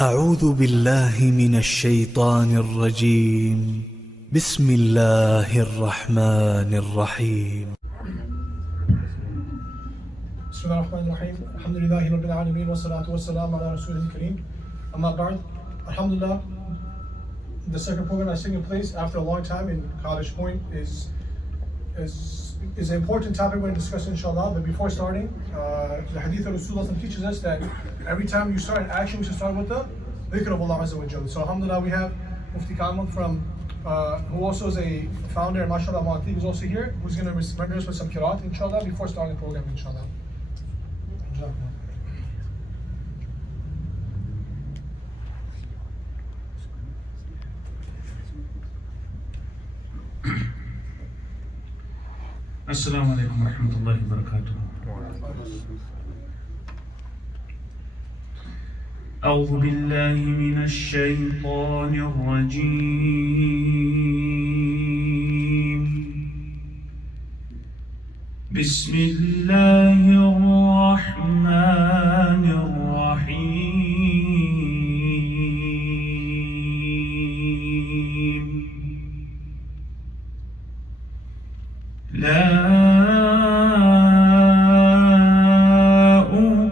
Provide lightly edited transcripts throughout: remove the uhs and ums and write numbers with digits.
أعوذ بالله من الشيطان الرجيم. بسم الله الرحمن الرحيم. بسم الله الرحمن الرحيم. الحمد لله رب العالمين والصلاة والسلام على رسوله الكريم. Amma ba'd. Alhamdulillah, the second program that's taking place after a long time in College Point is an important topic we're going to discuss inshallah. But before starting, the hadith of Rasulullah teaches us that every time you start an action, we should start with the dhikr of Allah Azza wa Jalla. So alhamdulillah, we have Mufti Kamil from who also is a founder, and mashallah Atiq is also here, who's going to render us with some qiraat inshallah before starting the program inshallah. Assalamu alaikum wa rahmatullahi wa barakatuh. أعوذ بالله من الشيطان الرجيم. بسم الله الرحمن الرحيم. لا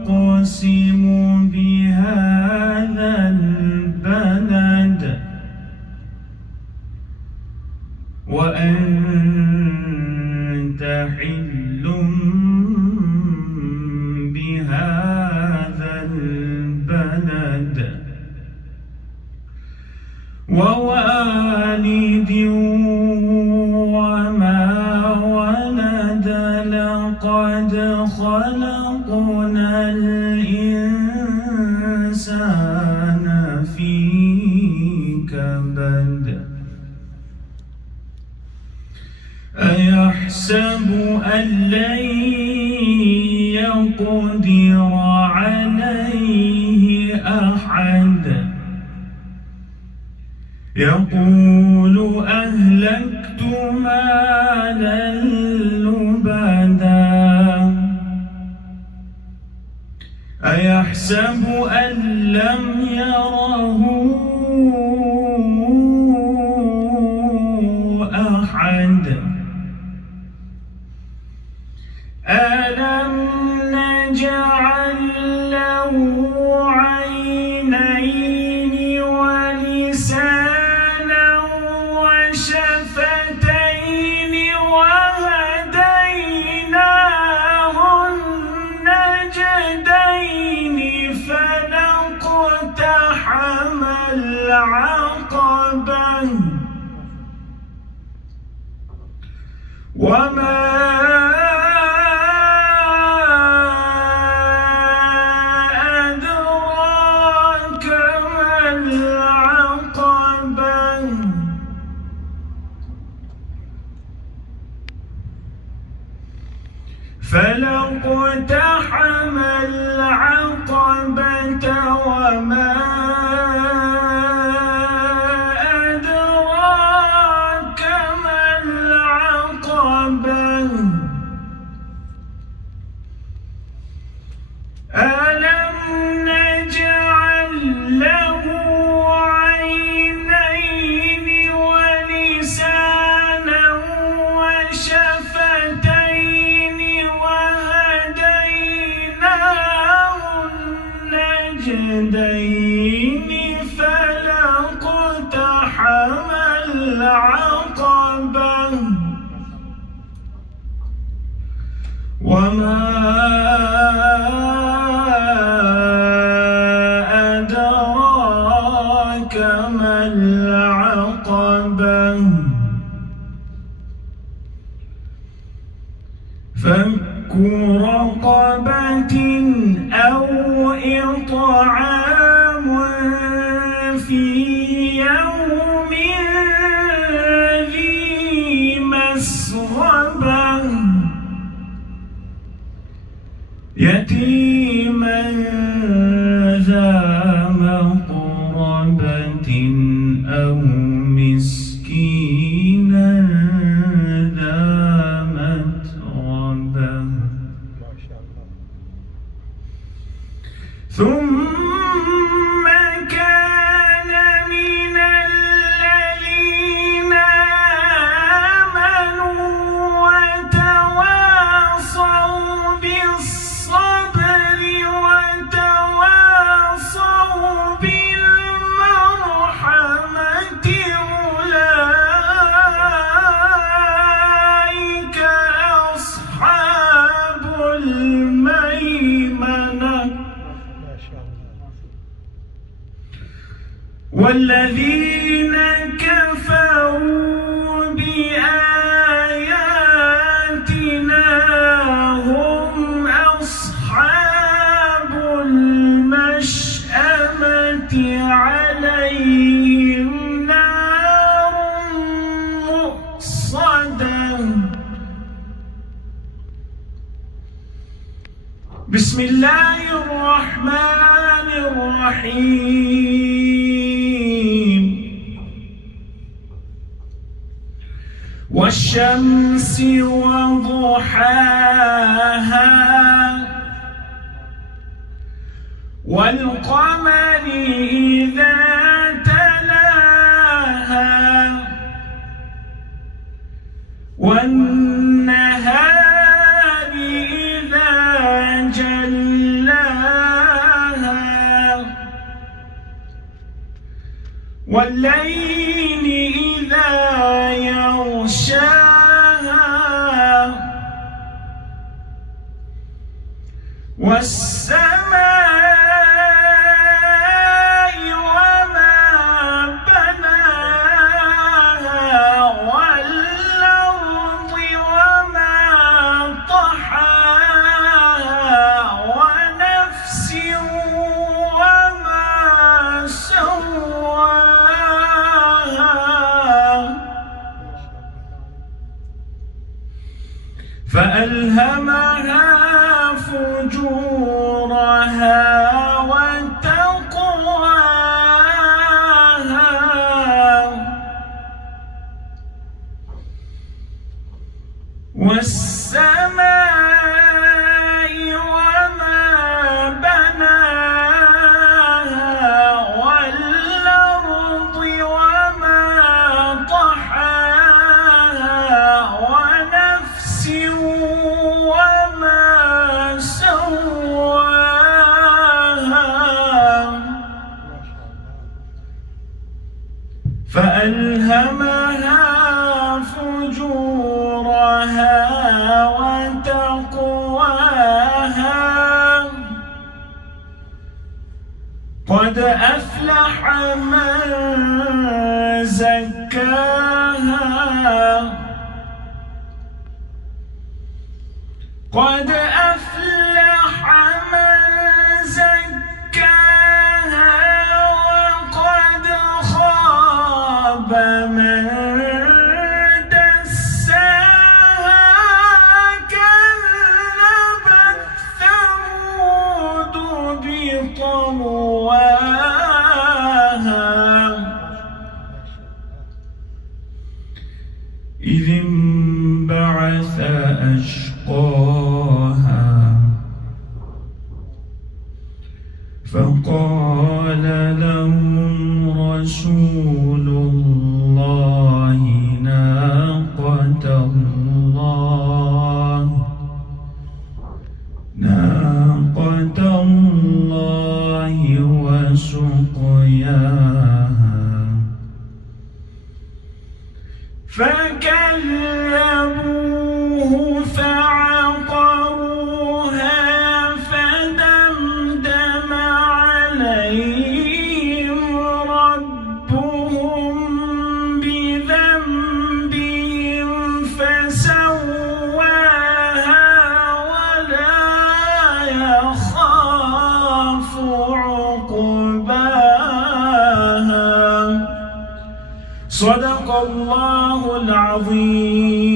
أقسم بهذا البلد وأنت حل بهذا البلد ووالد لقد خلقنا الإنسان في كبد أيحسب أن لن يقدر عليه أحد يقول أهلكت مالا لبدا أيحسب أن لم يره أحد ألم نجعل له عينين ولسانا وشفتين وهديناه النجدين فلاقتحم العقبة وما أدراك ما العقبة فلاقتحم العقبة وما أدراك ما العقبة ألم نجعل له عينين ولسانا وشفتين وهديناه النجدين فلاقتحم العقبة وما أدراك ما العقبة فك رقبة أو إطعام في يوم ذي مسغبة يتيما ذا مقربة أو مسكينا ذا متربة ثم كان والذين كفروا بآياتنا هم أصحاب المشأمة عليهم نار مؤصدة. بسم الله الرحمن الرحيم. والشمس وضحاها والقمر إذا تلاها والنهار إذا جلاها والليل إذا يغشاها والسماء وما بناها والأرض وما طحاها ونفس وما سواها فألهمها فجورها وتقواها والسماء وما بناها والأرض وما طحاها ونفس وما سواها فألهمها فجورها وتقواها قد أفلح من زكاها قد أفلح من زكاها وقد خاب من دساها كذبت ثمود بطغواها إذ انبعث أشقاها فقال لهم رسول الله ناقة الله وسقياها فكذبوه فعقروها فدمدم عليهم ربهم بذنبهم فسواها ولا يخاف عقباها. صدق الله العظيم.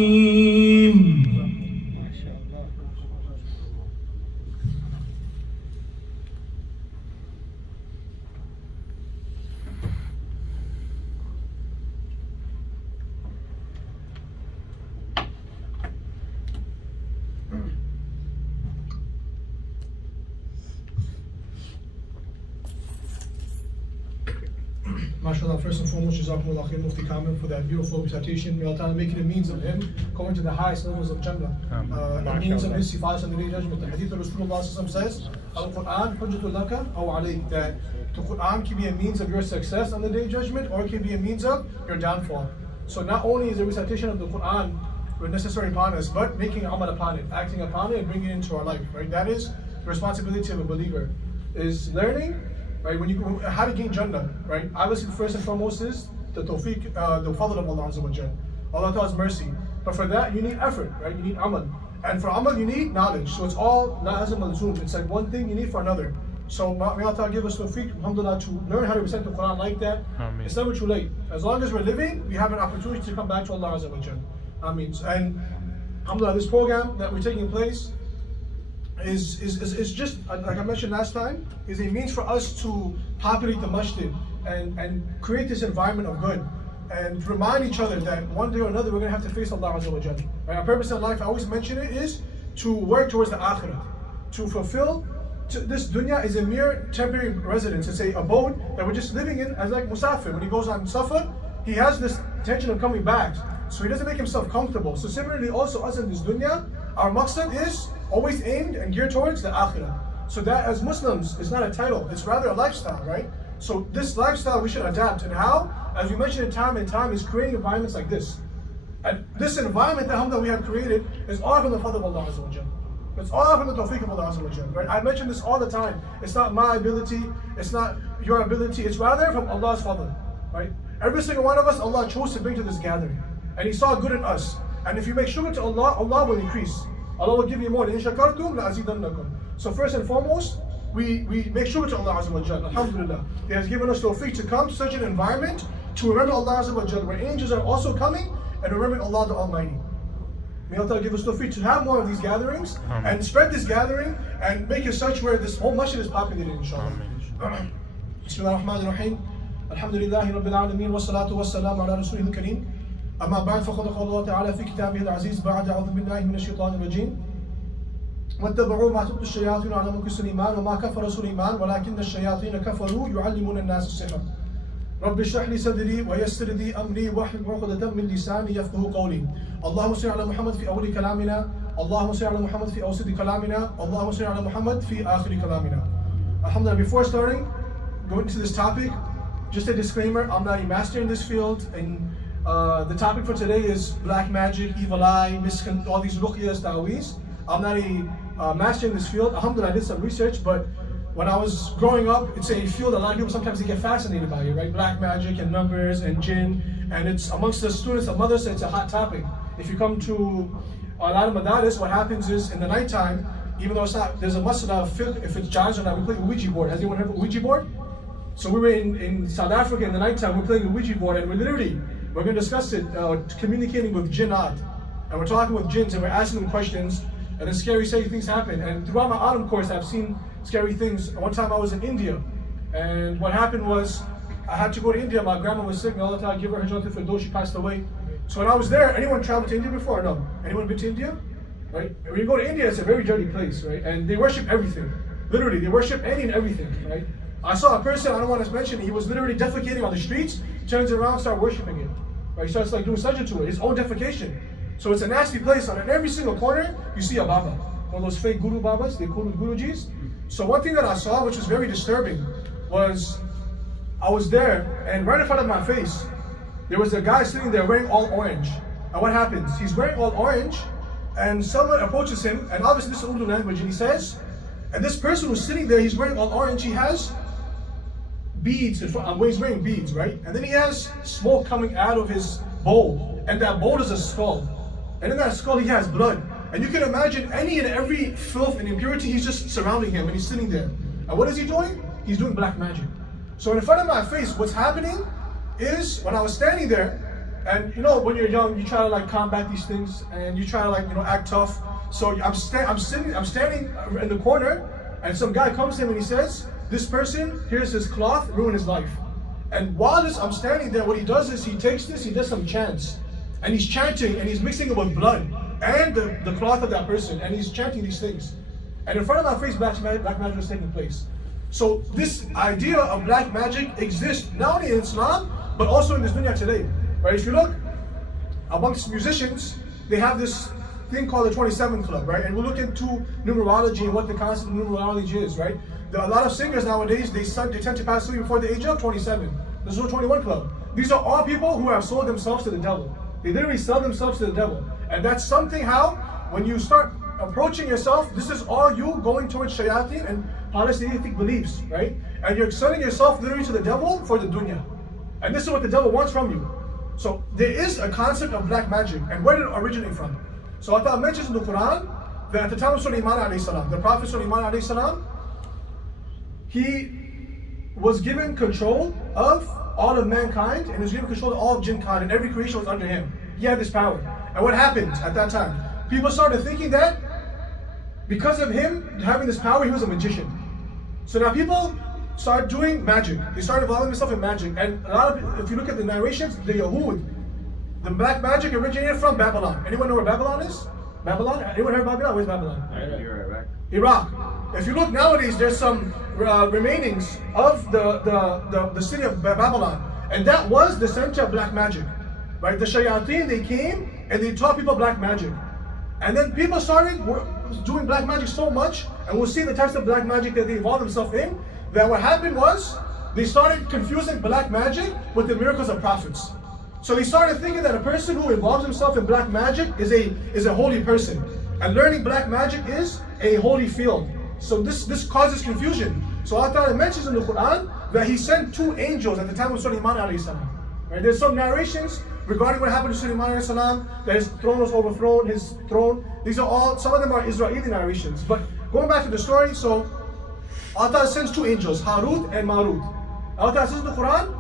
MashaAllah, first and foremost, Jazakumullah khair, Mufti Kamil, for that beautiful recitation. May Allah make it a means of him going to the highest levels of Jannah. A means of his sifas on the day of judgment. The hadith of Rasulullah says, Al-Qur'an hujjatul laka aw alayk, that the Qur'an can be a means of your success on the day of judgment, or it can be a means of your downfall. So not only is the recitation of the Qur'an necessary upon us, but making amal upon it, acting upon it, and bringing it into our life. Right? That is the responsibility of a believer, is learning right? How to gain Jannah, right? Obviously, first and foremost is the tawfiq, the fadl of Allah Azza wa Jal, Allah Ta'ala's mercy. But for that, you need effort, right? You need amal. And for amal, you need knowledge. So it's all lazim al-zoom. It's like one thing you need for another. So may Allah Ta'ala give us tawfiq, alhamdulillah, to learn how to recite the Quran like that. Ameen. It's never too late. As long as we're living, we have an opportunity to come back to Allah Azza wa Jal. Ameen. And alhamdulillah, this program that we're taking place is just, like I mentioned last time, is a means for us to populate the masjid and create this environment of good. And remind each other that one day or another we're going to have to face Allah Azza wa Jal. Right? Our purpose in life, I always mention it, is to work towards the akhirah. To fulfill, this dunya is a mere temporary residence. It's a abode that we're just living in as like musafir. When he goes on safar, he has this intention of coming back. So he doesn't make himself comfortable. So similarly also us in this dunya, our maqsad is always aimed and geared towards the akhirah. So that as Muslims, it's not a title, it's rather a lifestyle, right? So this lifestyle we should adapt. And how? As we mentioned time and time, is creating environments like this. And this environment that we have created is all from the fadl of Allah Azza wa Jal. It's all from the tawfiq of Allah Azza wa Jal, right? I mention this all the time. It's not my ability, it's not your ability, it's rather from Allah's fadl, right? Every single one of us, Allah chose to bring to this gathering. And He saw good in us. And if you make shukr to Allah, Allah will increase. Allah will give you more. إِن شَكَرْتُمْ لَأَزِيدَنَّكُمْ. So first and foremost, we make shukr to Allah Azza wa Jal. Alhamdulillah. He has given us tawfiq to come to such an environment, to remember Allah Azza wa Jal, where angels are also coming, and remembering Allah the Almighty. May Allah give us tawfiq to have more of these gatherings, and spread this gathering, and make it such where this whole masjid is populated, inshallah. Bismillah ar-Rahman ar-Rahim. Alhamdulillahi Rabbil Alameen, wa salatu wa salam ala Rasulihil Kareem. أما بعد فقد قال الله تعالى في كتابه العزيز بعد أعوذ بالله من الشيطان الرجيم واتبعوا ما تتلو الشياطين على ملك سليمان وما كفر سليمان ولكن الشياطين كفروا يعلمون الناس السحر رب اشرح لي صدري ويسر لي أمري واحلل عقدة من لساني يفقهوا قولي اللهم صل على محمد في أول كلامنا اللهم صل على محمد في أوسط كلامنا اللهم صل على محمد في آخر كلامنا. Alhamdulillah, before starting, going into this topic, just a disclaimer, I'm not a master in this field, and the topic for today is black magic, evil eye, all these ruqyas, ta'weez. I'm not a master in this field. Alhamdulillah, I did some research, but when I was growing up, it's a field a lot of people sometimes they get fascinated by it, right? Black magic and numbers and jinn, and it's amongst the students of madrasa, it's a hot topic. If you come to a lot of madaris, what happens is in the nighttime, even though it's not, there's a masala of fiqh, if it's jaiz or not, we play a Ouija board. Has anyone heard of a Ouija board? So we were in South Africa in the nighttime, we're playing a Ouija board, and we're going to discuss it, communicating with jinnat. And we're talking with jinns and we're asking them questions, and then scary things happen. And throughout my autumn course, I've seen scary things. One time I was in India, and what happened was, I had to go to India, my grandma was sick, may Allah Ta'ala give her Jannah Firdaus, she passed away. So when I was there, anyone traveled to India before? No. Anyone been to India? Right? When you go to India, it's a very dirty place, right? And they worship everything. Literally, they worship any and everything, right? I saw a person, I don't want to mention, he was literally defecating on the streets, turns around, start worshiping it. Right? He starts like doing sajda to it, his own defecation. So it's a nasty place. On every single corner, you see a Baba. One of those fake Guru Babas, they call them Gurujis. So one thing that I saw, which was very disturbing, was I was there, and right in front of my face, there was a guy sitting there wearing all orange. And what happens? He's wearing all orange, and someone approaches him, and obviously this is Urdu language, and he says, and this person who's sitting there, he's wearing all orange, he has beads in front, he's wearing beads, right? And then he has smoke coming out of his bowl, and that bowl is a skull. And in that skull he has blood. And you can imagine any and every filth and impurity, he's just surrounding him, and he's sitting there. And what is he doing? He's doing black magic. So in front of my face, what's happening is, when I was standing there, and you know, when you're young, you try to like combat these things, and you try to like, you know, act tough. So I'm standing in the corner, and some guy comes to him and he says, this person, here's his cloth, ruin his life. And while I'm standing there, what he does is he takes this, he does some chants, and he's chanting, and he's mixing it with blood and the cloth of that person, and he's chanting these things. And in front of my face, black magic is taking place. So this idea of black magic exists not only in Islam, but also in this dunya today. Right? If you look amongst musicians, they have this thing called the 27 Club, right? And we look into numerology and what the concept of numerology is, right? A lot of singers nowadays, they tend to pass away before the age of 27. This is the 21 Club. These are all people who have sold themselves to the devil. They literally sell themselves to the devil. And that's something how, when you start approaching yourself, this is all you going towards shayateen and polytheistic beliefs, right? And you're selling yourself literally to the devil for the dunya. And this is what the devil wants from you. So there is a concept of black magic. And where did it originate from? So Allah mentions in the Quran that at the time of Sulaiman alayhi salam, the Prophet Sulaiman alayhi salam, he was given control of all of mankind, and he was given control of all of jinn kind, and every creation was under him. He had this power. And what happened at that time? People started thinking that because of him having this power, he was a magician. So now people started doing magic. They started involving themselves in magic. And a lot of, if you look at the narrations, the Yahud, the black magic originated from Babylon. Anyone know where Babylon is? Babylon? Anyone heard of Babylon? Where's Babylon? Iraq. If you look nowadays, there's some remainings of the city of Babylon. And that was the center of black magic. Right? The shayateen, they came and they taught people black magic. And then people started doing black magic so much, and we'll see the types of black magic that they involved themselves in, that what happened was they started confusing black magic with the miracles of prophets. So they started thinking that a person who involves himself in black magic is a holy person, and learning black magic is a holy field. So this causes confusion. So Allah mentions in the Quran that He sent 2 angels at the time of Sulaiman alayhi salam. Right? There's some narrations regarding what happened to Sulaiman alayhi salam, that his throne was overthrown, his throne. These are all, some of them are Israeli narrations. But going back to the story, so Allah sends 2 angels, Harut and Marut. Allah says in the Quran,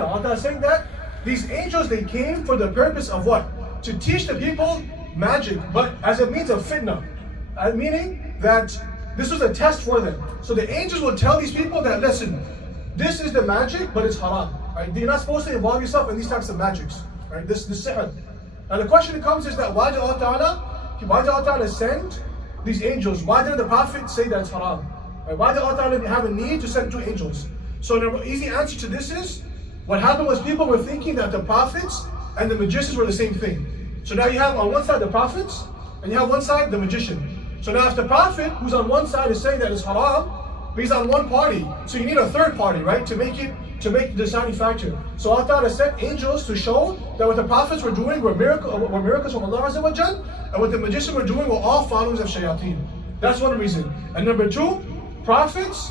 Allah is saying that these angels, they came for the purpose of what? To teach the people magic, but as a means of fitna. Meaning that this was a test for them. So the angels will tell these people that, listen, this is the magic, but it's haram. Right? You're not supposed to involve yourself in these types of magics. Right? This sihr. Now the question that comes is that why did Allah Ta'ala send these angels? Why didn't the Prophet say that it's haram? Right? Why did Allah Ta'ala have a need to send 2 angels? So the easy answer to this is, what happened was people were thinking that the prophets and the magicians were the same thing. So now you have on one side the prophets, and you have one side the magician. So now if the prophet who's on one side is saying that it's haram, but he's on one party, so you need a third party, right, to make the deciding factor. So Allah Ta'ala sent angels to show that what the prophets were doing were miracles from Allah Azza wa Jal, and what the magicians were doing were all followers of shayateen. That's one reason. And number 2, prophets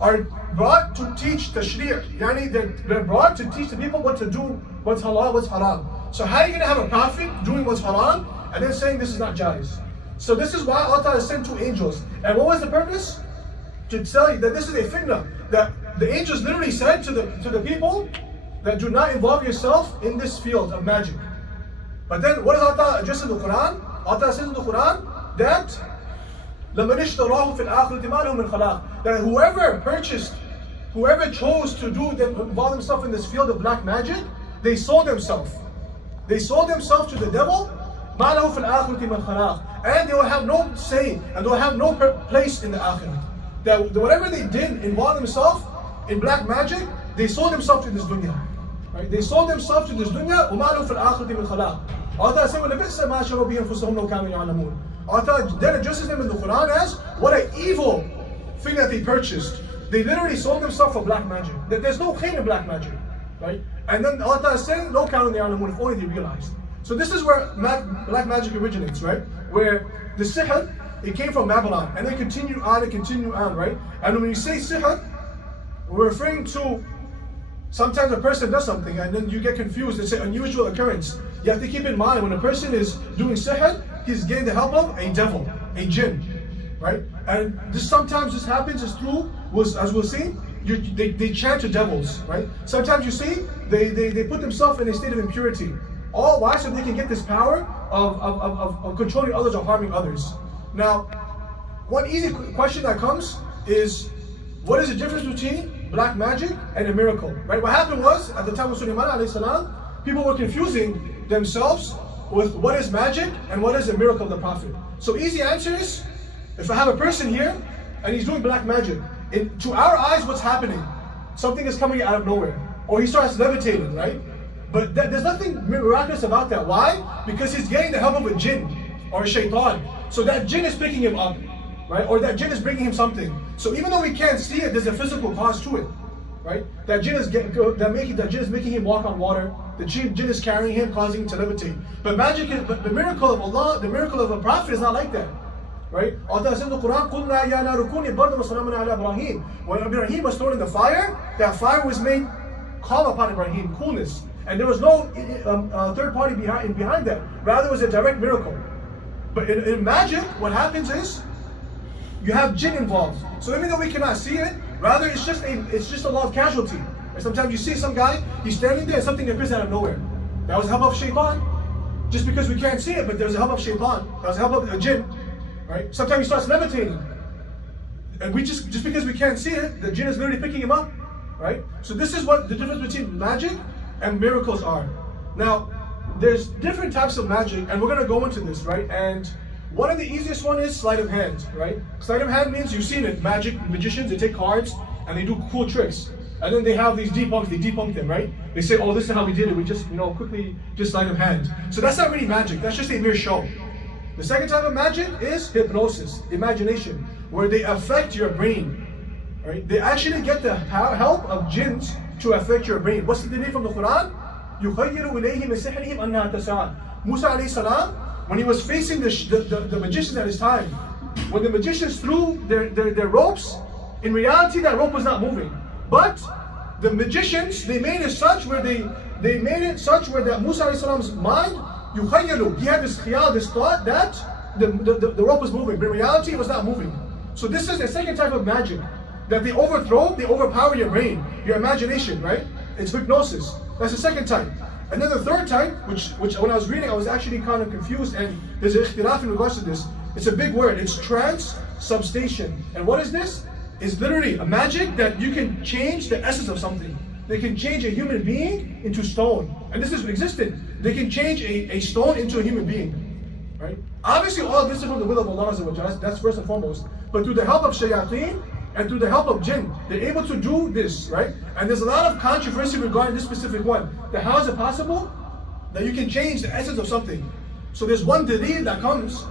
are brought to teach tashri', yani they're brought to teach the people what to do, what's halal, what's haram. So how are you going to have a prophet doing what's haram and then saying this is not jaiz? So this is why Allah Ta'ala sent 2 angels. And what was the purpose? To tell you that this is a fitna, that the angels literally said to the people that do not involve yourself in this field of magic. But then what does Allah Ta'ala address in the Quran? Allah Ta'ala says in the Quran that لَمَنِ اشْتَرَاهُ فِي الْآخِرَةِ مَا لَهُ مِنْ خَلَاقٍ, that whoever chose to involve themselves in this field of black magic, they sold themselves. They sold themselves to the devil. مَا لَهُ فِي الْآخِرَةِ مِنْ خَلَاقٍ, and they will have no say, and they will have no place in the akhirah. That whatever they did involve themselves in black magic, they sold themselves to this dunya. Right? They sold themselves to this dunya. وَمَا لَهُ فِي الْآخِرَةِ مِنْ خَلَاقٍ. Allah said, وَلَبِئْسَ مَا شَرَوْا بِهِ أَنفُسَهُمْ لَوْ كَانُوا يَعْلَمُونَ. Allah then addresses them in the Quran as what an evil thing that they purchased. They literally sold themselves for black magic. There's no khair in black magic, right? And then Allah is saying, "No count the animal if only they realized." So this is where black magic originates, right? Where the sihr, it came from Babylon, and they continue on, right? And when you say sihr, we're referring to sometimes a person does something, and then you get confused. It's an unusual occurrence. You have to keep in mind when a person is doing sihr, he's getting the help of a devil, a jinn, right? And sometimes this happens as we'll see, they chant to devils, right? Sometimes you see, they put themselves in a state of impurity. All why? So they can get this power of controlling others or harming others. Now, one easy question that comes is, what is the difference between black magic and a miracle, right? What happened was, at the time of Sulaiman alayhi salam, people were confusing themselves with what is magic and what is a miracle of the Prophet. So easy answer is, if I have a person here and he's doing black magic, to our eyes what's happening? Something is coming out of nowhere. Or he starts levitating, right? But there's nothing miraculous about that. Why? Because he's getting the help of a jinn or a shaitan. So that jinn is picking him up, right? Or that jinn is bringing him something. So even though we can't see it, there's a physical cause to it, right? That jinn is making him walk on water. The jinn is carrying him, causing him to levitate. But but the miracle of Allah, the miracle of a prophet is not like that, right? Allah says in the Quran, "Qulna ya naru kuni bardan wa salaman ala Ibrahim." When Ibrahim was thrown in the fire, that fire was made calm upon Ibrahim, coolness, and there was no third party behind that. Rather, it was a direct miracle. But in magic, what happens is you have jinn involved. So even though we cannot see it, rather it's just a law of casualty. And sometimes you see some guy, he's standing there and something appears out of nowhere. That was the help of shaitan. Just because we can't see it, but there's a help of shaitan. That was the help of a jinn. Right? Sometimes he starts levitating. And we just because we can't see it, the jinn is literally picking him up. Right? So this is what the difference between magic and miracles are. Now, there's different types of magic, and we're gonna go into this, right? And one of the easiest one is sleight of hand, right? Sleight of hand means you've seen it. Magicians, they take cards and they do cool tricks. And then they have these debunks, they debunk them, right? They say, oh, this is how we did it. We just, quickly just sleight of hand. So that's not really magic. That's just a mere show. The second type of magic is hypnosis, imagination, where they affect your brain, right? They actually get the help of jinns to affect your brain. What's the name from the Quran? يُخَيِّرُ إِلَيْهِ مِنْ سِحْرِهِمْ أَنَّهَا تَسْعَى. Musa alayhi salam, when he was facing the magicians at his time, when the magicians threw their ropes, in reality that rope was not moving. But the magicians, they made it such where that Musa alayhi salam's mind, يُخَيِّرُ, he had this khiyal, this thought that the rope was moving, but in reality it was not moving. So this is the second type of magic, that they overpower your brain, your imagination, right? It's hypnosis. That's the second type. And then the third type, which when I was reading, I was actually kind of confused, and there's an ikhtilaf in regards to this. It's a big word. It's transubstantiation. And what is this? It's literally a magic that you can change the essence of something. They can change a human being into stone. And this is existent. They can change a stone into a human being. Right? Obviously, all of this is from the will of Allah. That's first and foremost. But through the help of shayateen, and through the help of jinn, they're able to do this, right? And there's a lot of controversy regarding this specific one. That how is it possible that you can change the essence of something? So there's one dalil that comes.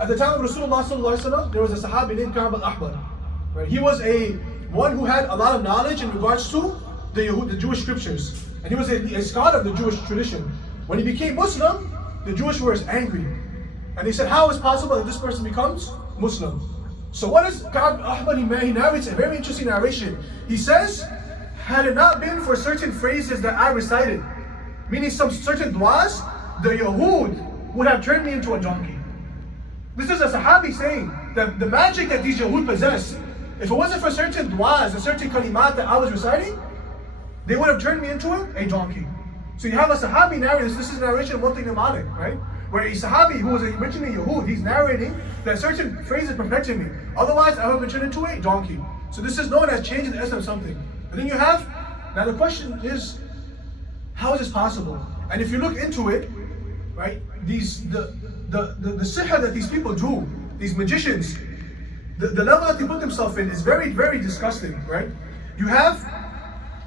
At the time of Rasulullah sallallahu alaihi wasallam, there was a sahabi named Ka'b al-Ahbar. Right? He was one who had a lot of knowledge in regards to the Jewish scriptures. And he was a scholar of the Jewish tradition. When he became Muslim, the Jewish were angry. And they said, how is it possible that this person becomes Muslim? So what is Ka'b al-Ahbar? He narrates a very interesting narration. He says, had it not been for certain phrases that I recited, meaning some certain du'as, the Yahud would have turned me into a donkey. This is a Sahabi saying that the magic that these Yahud possess, if it wasn't for certain du'as and certain kalimat that I was reciting, they would have turned me into a donkey. So you have a Sahabi narrating this is a narration of one thing Malik, right? Where a Sahabi who was originally Yahud, he's narrating that certain phrases protected me. Otherwise, I would have been turned into a donkey. So this is known as changing the essence of something. And then you have, now the question is, how is this possible? And if you look into it, right, the sihr that these people do, these magicians, the level that they put themselves in is very, very disgusting, right? You have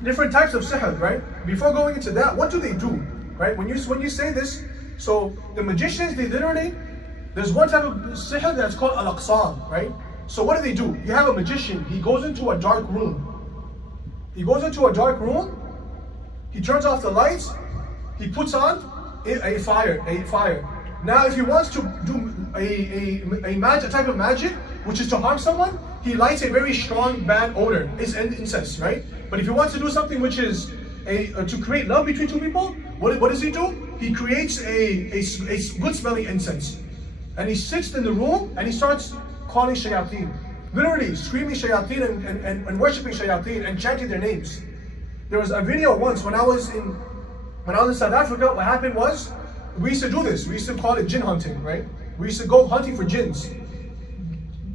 different types of sihr, right? Before going into that, what do they do, right? When you say this, so the magicians, there's one type of sihr that's called al-aqsam, right? So what do? You have a magician, he goes into a dark room. He turns off the lights, he puts on a fire. Now if he wants to do a type of magic, which is to harm someone, he lights a very strong bad odor. It's incense, right? But if he wants to do something which is to create love between two people, what does he do? He creates a good smelling incense. And he sits in the room and he starts calling shayateen. Literally screaming shayateen and worshipping shayateen and chanting their names. There was a video once when I was in South Africa. What happened was, we used to do this. We used to call it jinn hunting, right? We used to go hunting for jinns.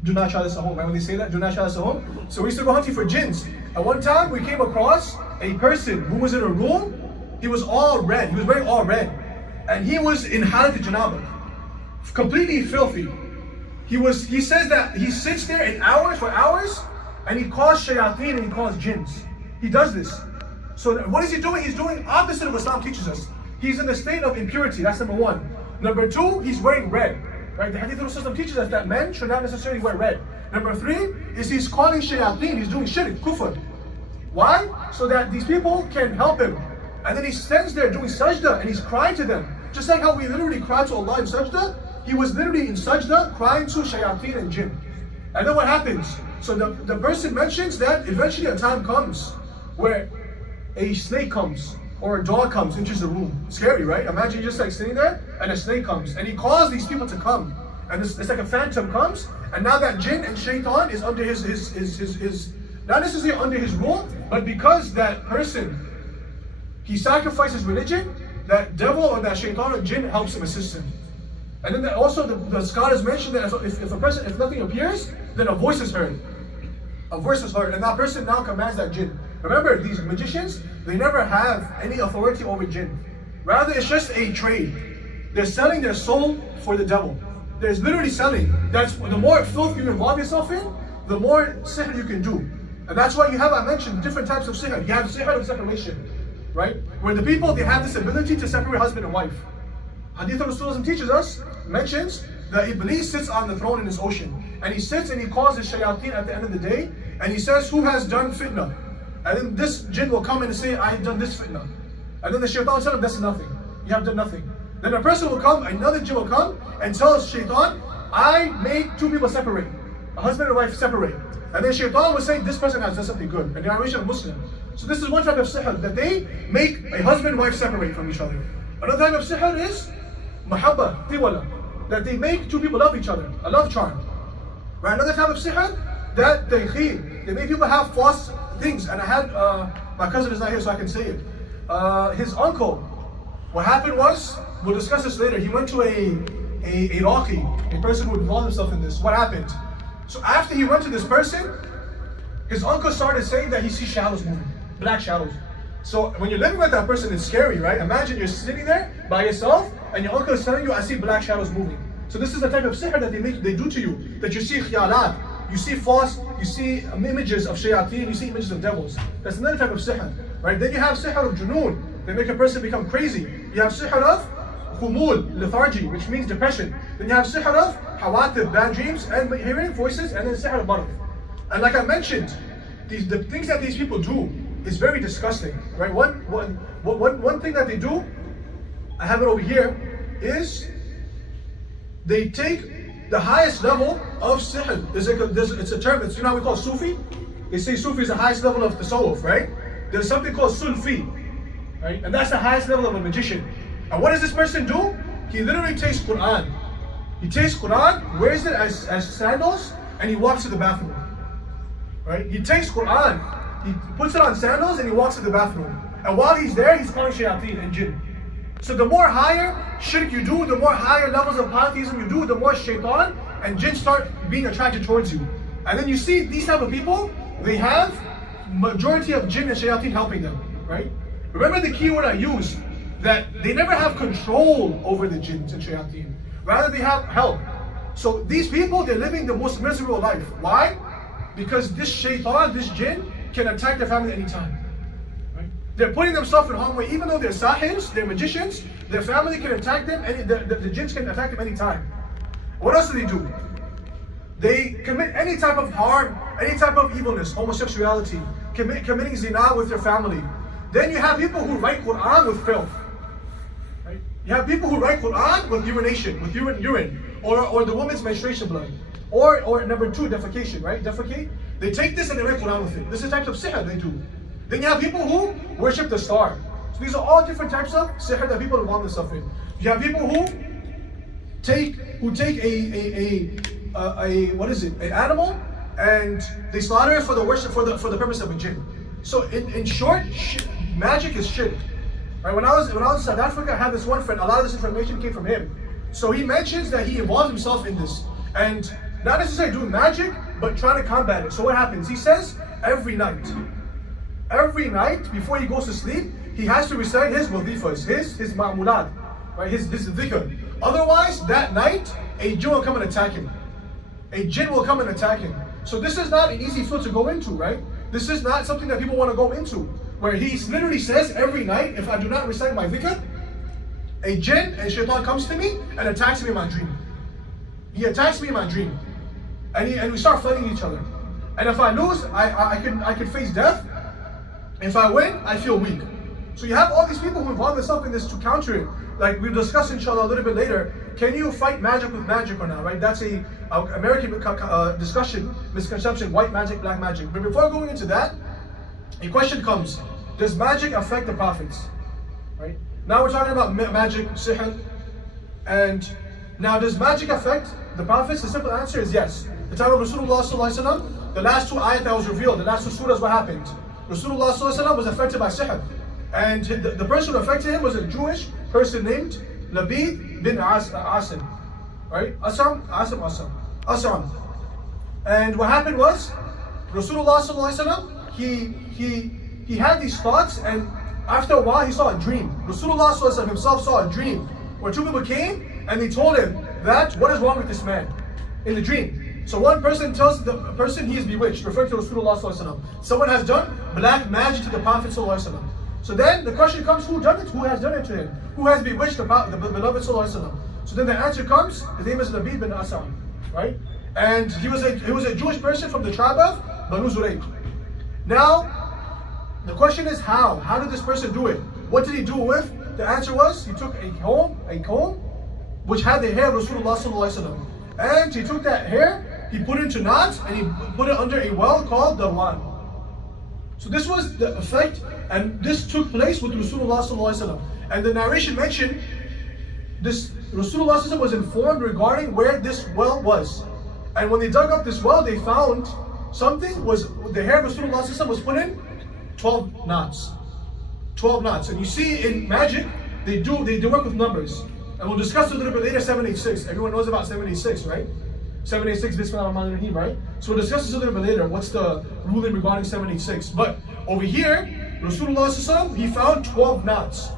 Do not try this at home, right? When they say that, do not try this at home. So we used to go hunting for jinns. At one time, we came across a person who was in a room. He was all red. He was wearing all red. And he was in halat janaba, completely filthy. He says that he sits there for hours, and he calls shayateen and he calls jinns. He does this. So what is he doing? He's doing opposite of what Islam teaches us. He's in a state of impurity. That's number one. Number two, he's wearing red. Right? The Hadith of Rasulullah teaches us that men should not necessarily wear red. Number three is he's calling shayateen. He's doing shirk, kufr. Why? So that these people can help him. And then he stands there doing sajda and he's crying to them. Just like how we literally cry to Allah in sajda, he was literally in sajda crying to shayateen and jinn. And then what happens? So the person mentions that eventually a time comes where a snake comes or a dog comes, enters the room. Scary, right? Imagine you're just like sitting there and a snake comes and he calls these people to come. And it's like a phantom comes, and now that jinn and shaitan is under his not necessarily under his rule, but because that person, he sacrifices religion, that devil or that shaitan or jinn helps him, assist him. And then also the scholars mention that if nothing appears, then a voice is heard. A voice is heard, and that person now commands that jinn. Remember, these magicians, they never have any authority over jinn. Rather, it's just a trade. They're selling their soul for the devil. There's literally selling. That's the more filth you involve yourself in, the more sihr you can do. And that's why you have, I mentioned, different types of sihr. You have sihr of separation, right? Where the people, they have this ability to separate husband and wife. Hadith of Rasulullah teaches us, mentions that Iblis sits on the throne in this ocean. And he sits and he calls his shayateen at the end of the day, and he says, who has done fitna? And then this jinn will come in and say, I have done this fitna. And then the shaitan will tell him, that's nothing. You have done nothing. Then a person will come, another jinn will come and tell shaitan, I made two people separate. A husband and wife separate. And then shaitan will say, this person has done something good. And the narration of Muslim. So this is one type of sihr, that they make a husband and wife separate from each other. Another type of sihr is mahabba, tiwala. That they make two people love each other. A love charm. Right? Another type of sihr, that they make people have false things. And I had, my cousin is not here so I can say it. His uncle, what happened was, we'll discuss this later, he went to a Iraqi, a person who involved himself in this. What happened? So after he went to this person, his uncle started saying that he sees shadows moving, black shadows. So when you're living with that person, it's scary, right? Imagine you're sitting there by yourself and your uncle is telling you, I see black shadows moving. So this is the type of sihr that they do to you, that you see khiyalat, you see false, you see images of shayateen, you see images of devils. That's another type of sihr, right? Then you have sihr of junoon, they make a person become crazy. You have sihr of khumul, lethargy, which means depression. Then you have sihr of hawatib, bad dreams, and hearing voices, and then sihr of marad. And like I mentioned, the things that these people do is very disgusting, right? One thing that they do, I have it over here, is they take the highest level of sihr. It's a term, you know how we call Sufi? They say Sufi is the highest level of tasawwuf, right? There's something called Sulfi, right? And that's the highest level of a magician. And what does this person do? He literally takes Qur'an. He takes Qur'an, wears it as sandals, and he walks to the bathroom. Right? He takes Qur'an, he puts it on sandals, and he walks to the bathroom. And while he's there, he's calling shayateen and jinn. So the more higher shirk you do, the more higher levels of polytheism you do, the more shaitan and jinn start being attracted towards you. And then you see these type of people, they have majority of jinn and shayateen helping them, right? Remember the key word I used, that they never have control over the jinns and shayateen. Rather they have help. So these people, they're living the most miserable life. Why? Because this shaitan, this jinn, can attack their family anytime. Right? They're putting themselves in harm's way. Even though they're sahirs, they're magicians, their family can attack them, the jinns can attack them anytime. What else do? They commit any type of harm, any type of evilness, homosexuality, committing zina with their family. Then you have people who write Qur'an with filth. Right? You have people who write Qur'an with urination, with urine, or the woman's menstruation blood. Or number two, defecation, right? Defecate. They take this and they write Qur'an with it. This is the types of sihr they do. Then you have people who worship the star. So these are all different types of sihr that people involve themselves in. You have people who take an animal, and they slaughter it for the worship, for the purpose of a jinn. So in short, magic is shirk. Right? When I was in South Africa, I had this one friend. A lot of this information came from him. So he mentions that he involved himself in this, and not necessarily doing magic, but trying to combat it. So what happens? He says every night before he goes to sleep, he has to recite his wadifas, his ma'mulat, right? His dhikr. Otherwise, that night, a jinn will come and attack him. So this is not an easy field to go into, right? This is not something that people want to go into, where he literally says every night, if I do not recite my dhikr, a jinn and shaitan comes to me and attacks me in my dream. He attacks me in my dream. And we start fighting each other. And if I lose, I can face death. If I win, I feel weak. So you have all these people who involve themselves in this to counter it. Like we'll discuss inshallah a little bit later. Can you fight magic with magic or not, right? That's a American discussion, misconception, white magic, black magic. But before going into that, a question comes, does magic affect the prophets? Right? Now we're talking about magic, sihr, and now does magic affect the prophets? The simple answer is yes. The time of Rasulullah sallallahu alaihi wasallam, the last two ayat that was revealed, the last two surahs, what happened? Rasulullah sallallahu alaihi wasallam was affected by sihr. And the person who affected him was a Jewish person named Labid bin Asim. Right? Asam. And what happened was, Rasulullah sallallahu alaihi wasallam, he had these thoughts, and after a while he saw a dream. Rasulullah sallallahu alaihi wasallam himself saw a dream where two people came and they told him that what is wrong with this man in the dream. So one person tells the person he is bewitched, referring to Rasulullah sallallahu alaihi wasallam. Someone has done black magic to the Prophet sallallahu alaihi wasallam. So then the question comes, who done it? Who has done it to him? Who has bewitched the beloved sallallahu alaihi wasallam? So then the answer comes, his name is Labid bin Asam, right? And he was a Jewish person from the tribe of Banu Zurayq. Now, the question is how? How did this person do it? What did he do with? The answer was, he took a comb, which had the hair of Rasulullah sallallahu alaihi wasallam. And he took that hair, he put it into knots, and he put it under a well called Darwan. So this was the effect, and this took place with Rasulullah sallallahu alaihi wasallam. And the narration mentioned, this Rasulullah sallallahu alaihi wasallam was informed regarding where this well was. And when they dug up this well, they found something was, the hair of Rasulullah sallallahu alaihi wasallam was put in 12 knots. 12 knots. And you see in magic, they work with numbers. And we'll discuss a little bit later 786. Everyone knows about 786, right? 786, Bismillah ar-Rahman ar-Rahim, right? So we'll discuss this a little bit later. What's the ruling regarding 786? But over here, Rasulullah sallallahu alaihi wasallam, he found 12 knots.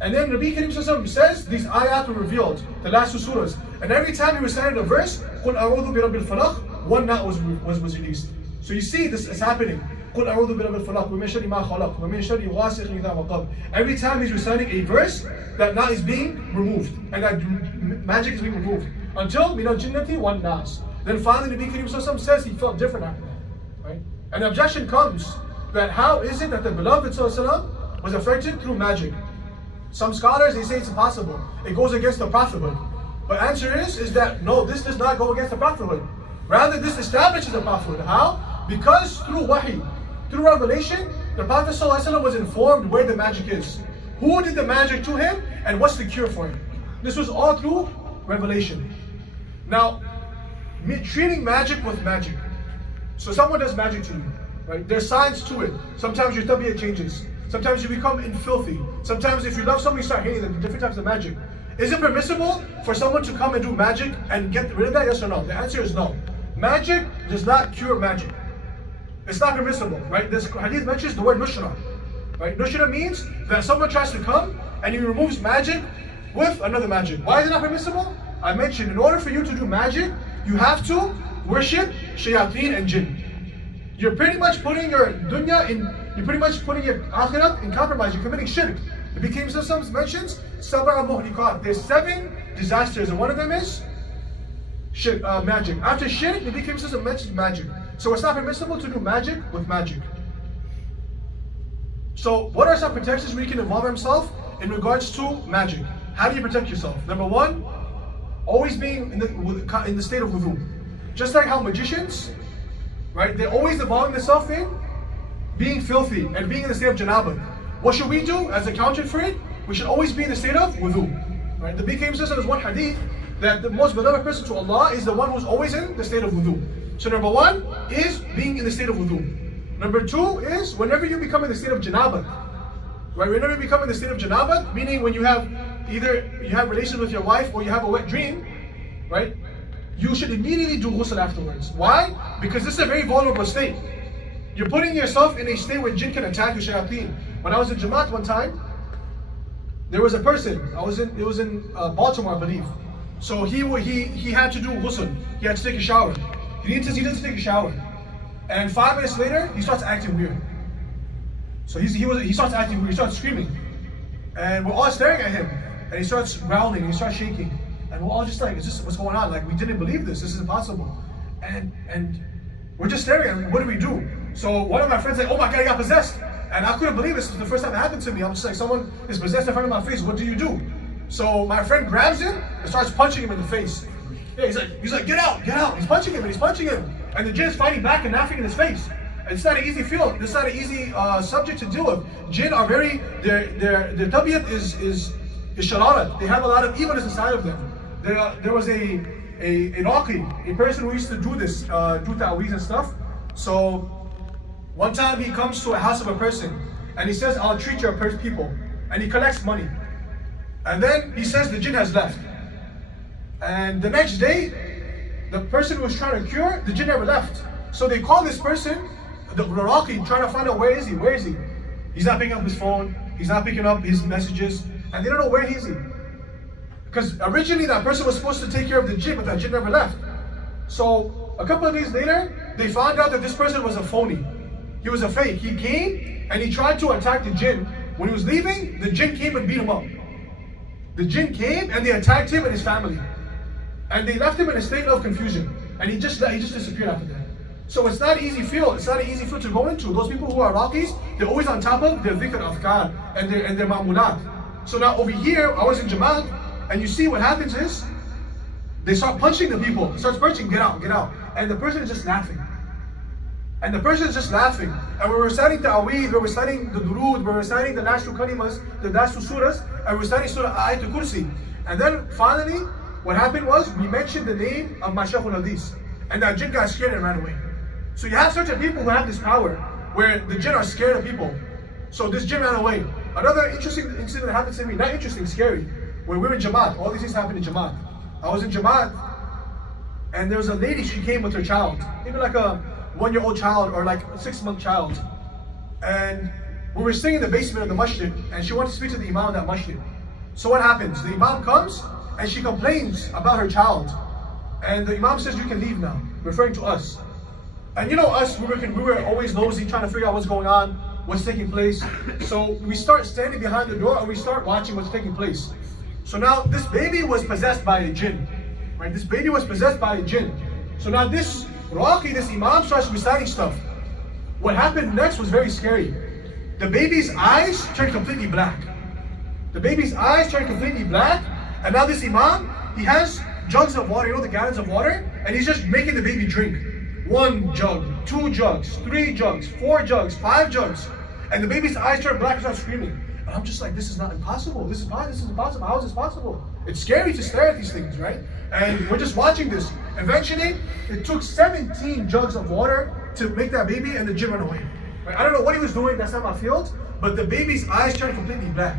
And then Nabi Karim sallallahu alaihi wasallam says, these ayat were revealed, the last two surahs. And every time he recited a verse, قُلْ أَعُوذُ بِرَبِّ الْفَلَقِ, one knot was released. So you see this is happening. قُلْ أَعُوذُ بِرَبِّ الْفَلَقِ وَمِنْ شَرِّ مَا خَلَقَ وَمِنْ شَرِّ غَاسِقٍ إِذَا وَقَبَ. Every time he's reciting a verse, that knot is being removed. And that magic is being removed. Until مِنَ الْجِنَّةِ وَالنَّاسِ. Then finally Nabi Karim sallallahu alaihi wasallam says he felt different after that. Right? And the objection comes that how is it that the beloved sallallahu alaihi wasallam was affected through magic? Some scholars, they say it's impossible. It goes against the prophethood. But answer is that no, this does not go against the prophethood. Rather, this establishes the prophethood. How? Because through wahi, through revelation, the Prophet ﷺ was informed where the magic is. Who did the magic to him and what's the cure for him? This was all through revelation. Now, treating magic with magic. So someone does magic to you, right? There's signs to it. Sometimes your tabiyyah changes. Sometimes you become filthy. Sometimes if you love someone, you start hating them. Different types of magic. Is it permissible for someone to come and do magic and get rid of that? Yes or no? The answer is no. Magic does not cure magic. It's not permissible, right? This hadith mentions the word nushra, right? Nushra means that someone tries to come and he removes magic with another magic. Why is it not permissible? I mentioned in order for you to do magic, you have to worship shayateen and jinn. You're pretty much putting your dunya in, you're pretty much putting your akhirat in compromise. You're committing shirk. It became some mentions sab'a muhlikat. There's 7 disasters, and one of them is shirk, magic. After shirk, it became some mentions magic. So it's not permissible to do magic with magic. So what are some protections we can involve ourselves in regards to magic? How do you protect yourself? Number 1, always being in the state of wudu. Just like how magicians, right, they're always involving themselves in being filthy and being in the state of janabah. What should we do as a counter for it? We should always be in the state of wudu. Right? The Prophet says in one hadith that the most beloved person to Allah is the one who's always in the state of wudu. So number 1 is being in the state of wudu. Number 2 is whenever you become in the state of janabah. Right? Whenever you become in the state of janabah, meaning when you have either you have relations with your wife or you have a wet dream, right? You should immediately do ghusl afterwards. Why? Because this is a very vulnerable state. You're putting yourself in a state where jinn can attack you, shayateen. When I was in Jamaat one time, there was a person, it was in Baltimore, I believe. So he had to do ghusl. He had to take a shower. He needed to take a shower. And 5 minutes later, he starts acting weird. So he starts acting weird, he starts screaming. And we're all staring at him. And he starts growling, he starts shaking. And we're all just like, is this what's going on? Like, we didn't believe this is impossible. And we're just staring at him, what do we do? So one of my friends like, oh my God, I got possessed. And I couldn't believe this. This was the first time it happened to me. I'm just like, someone is possessed in front of my face. What do you do? So my friend grabs him and starts punching him in the face. Yeah, he's like, get out, get out. He's punching him and he's punching him. And the jinn is fighting back and laughing in his face. It's not an easy field. It's not an easy subject to deal with. Jinn are very, their tabiat is shararat. They have a lot of evilness inside of them. There was a raqi, a person who used to do this, do ta'weez and stuff. So one time he comes to a house of a person and he says, I'll treat your people. And he collects money. And then he says the jinn has left. And the next day, the person who was trying to cure, the jinn never left. So they call this person, the raqi, trying to find out where is he? He's not picking up his phone, he's not picking up his messages, and they don't know where he is. Because originally that person was supposed to take care of the jinn, but that jinn never left. So a couple of days later, they found out that this person was a phony. He was a fake. He came and he tried to attack the jinn. When he was leaving, the jinn came and beat him up. The jinn came and they attacked him and his family. And they left him in a state of confusion. And he just disappeared after that. So it's not an easy field. It's not an easy field to go into. Those people who are raqis, they're always on top of their dhikr afkar and their ma'mulat. So now over here, I was in Jamaat, and you see what happens is, they start punching the people. He starts punching, get out, get out. And the person is just laughing. And the person is just laughing. And we're reciting ta'weed, we're reciting the durood, we're reciting the last two kalimas, the last two surahs, and we're reciting Surah Ayatul Kursi. And then finally, what happened was, we mentioned the name of Mashayikh al-Hadith. And that jinn got scared and ran away. So you have certain people who have this power, where the jinn are scared of people. So this jinn ran away. Another interesting incident that happened to me, not interesting, scary. When we were in Jamaat, all these things happened in Jamaat. I was in Jamaat, and there was a lady, she came with her child. Maybe like a 1-year-old child, or like a 6-month child. And we were sitting in the basement of the masjid, and she wanted to speak to the imam of that masjid. So what happens? The imam comes, and she complains about her child. And the imam says, you can leave now, referring to us. And you know us, we were always nosy, trying to figure out what's going on, what's taking place. So we start standing behind the door and we start watching what's taking place. So now this baby was possessed by a jinn, right? This baby was possessed by a jinn. So now this raqi, this imam, starts reciting stuff. What happened next was very scary. The baby's eyes turned completely black. The baby's eyes turned completely black. And now this imam, he has jugs of water, you know the gallons of water, and he's just making the baby drink. 1 jug, 2 jugs, 3 jugs, 4 jugs, 5 jugs. And the baby's eyes turn black and start screaming. And I'm just like, this is not impossible. This is impossible. How is this possible? It's scary to stare at these things, right? And we're just watching this. Eventually, it took 17 jugs of water to make that baby, and the jinn ran away. Right? I don't know what he was doing, that's not my field, but the baby's eyes turned completely black.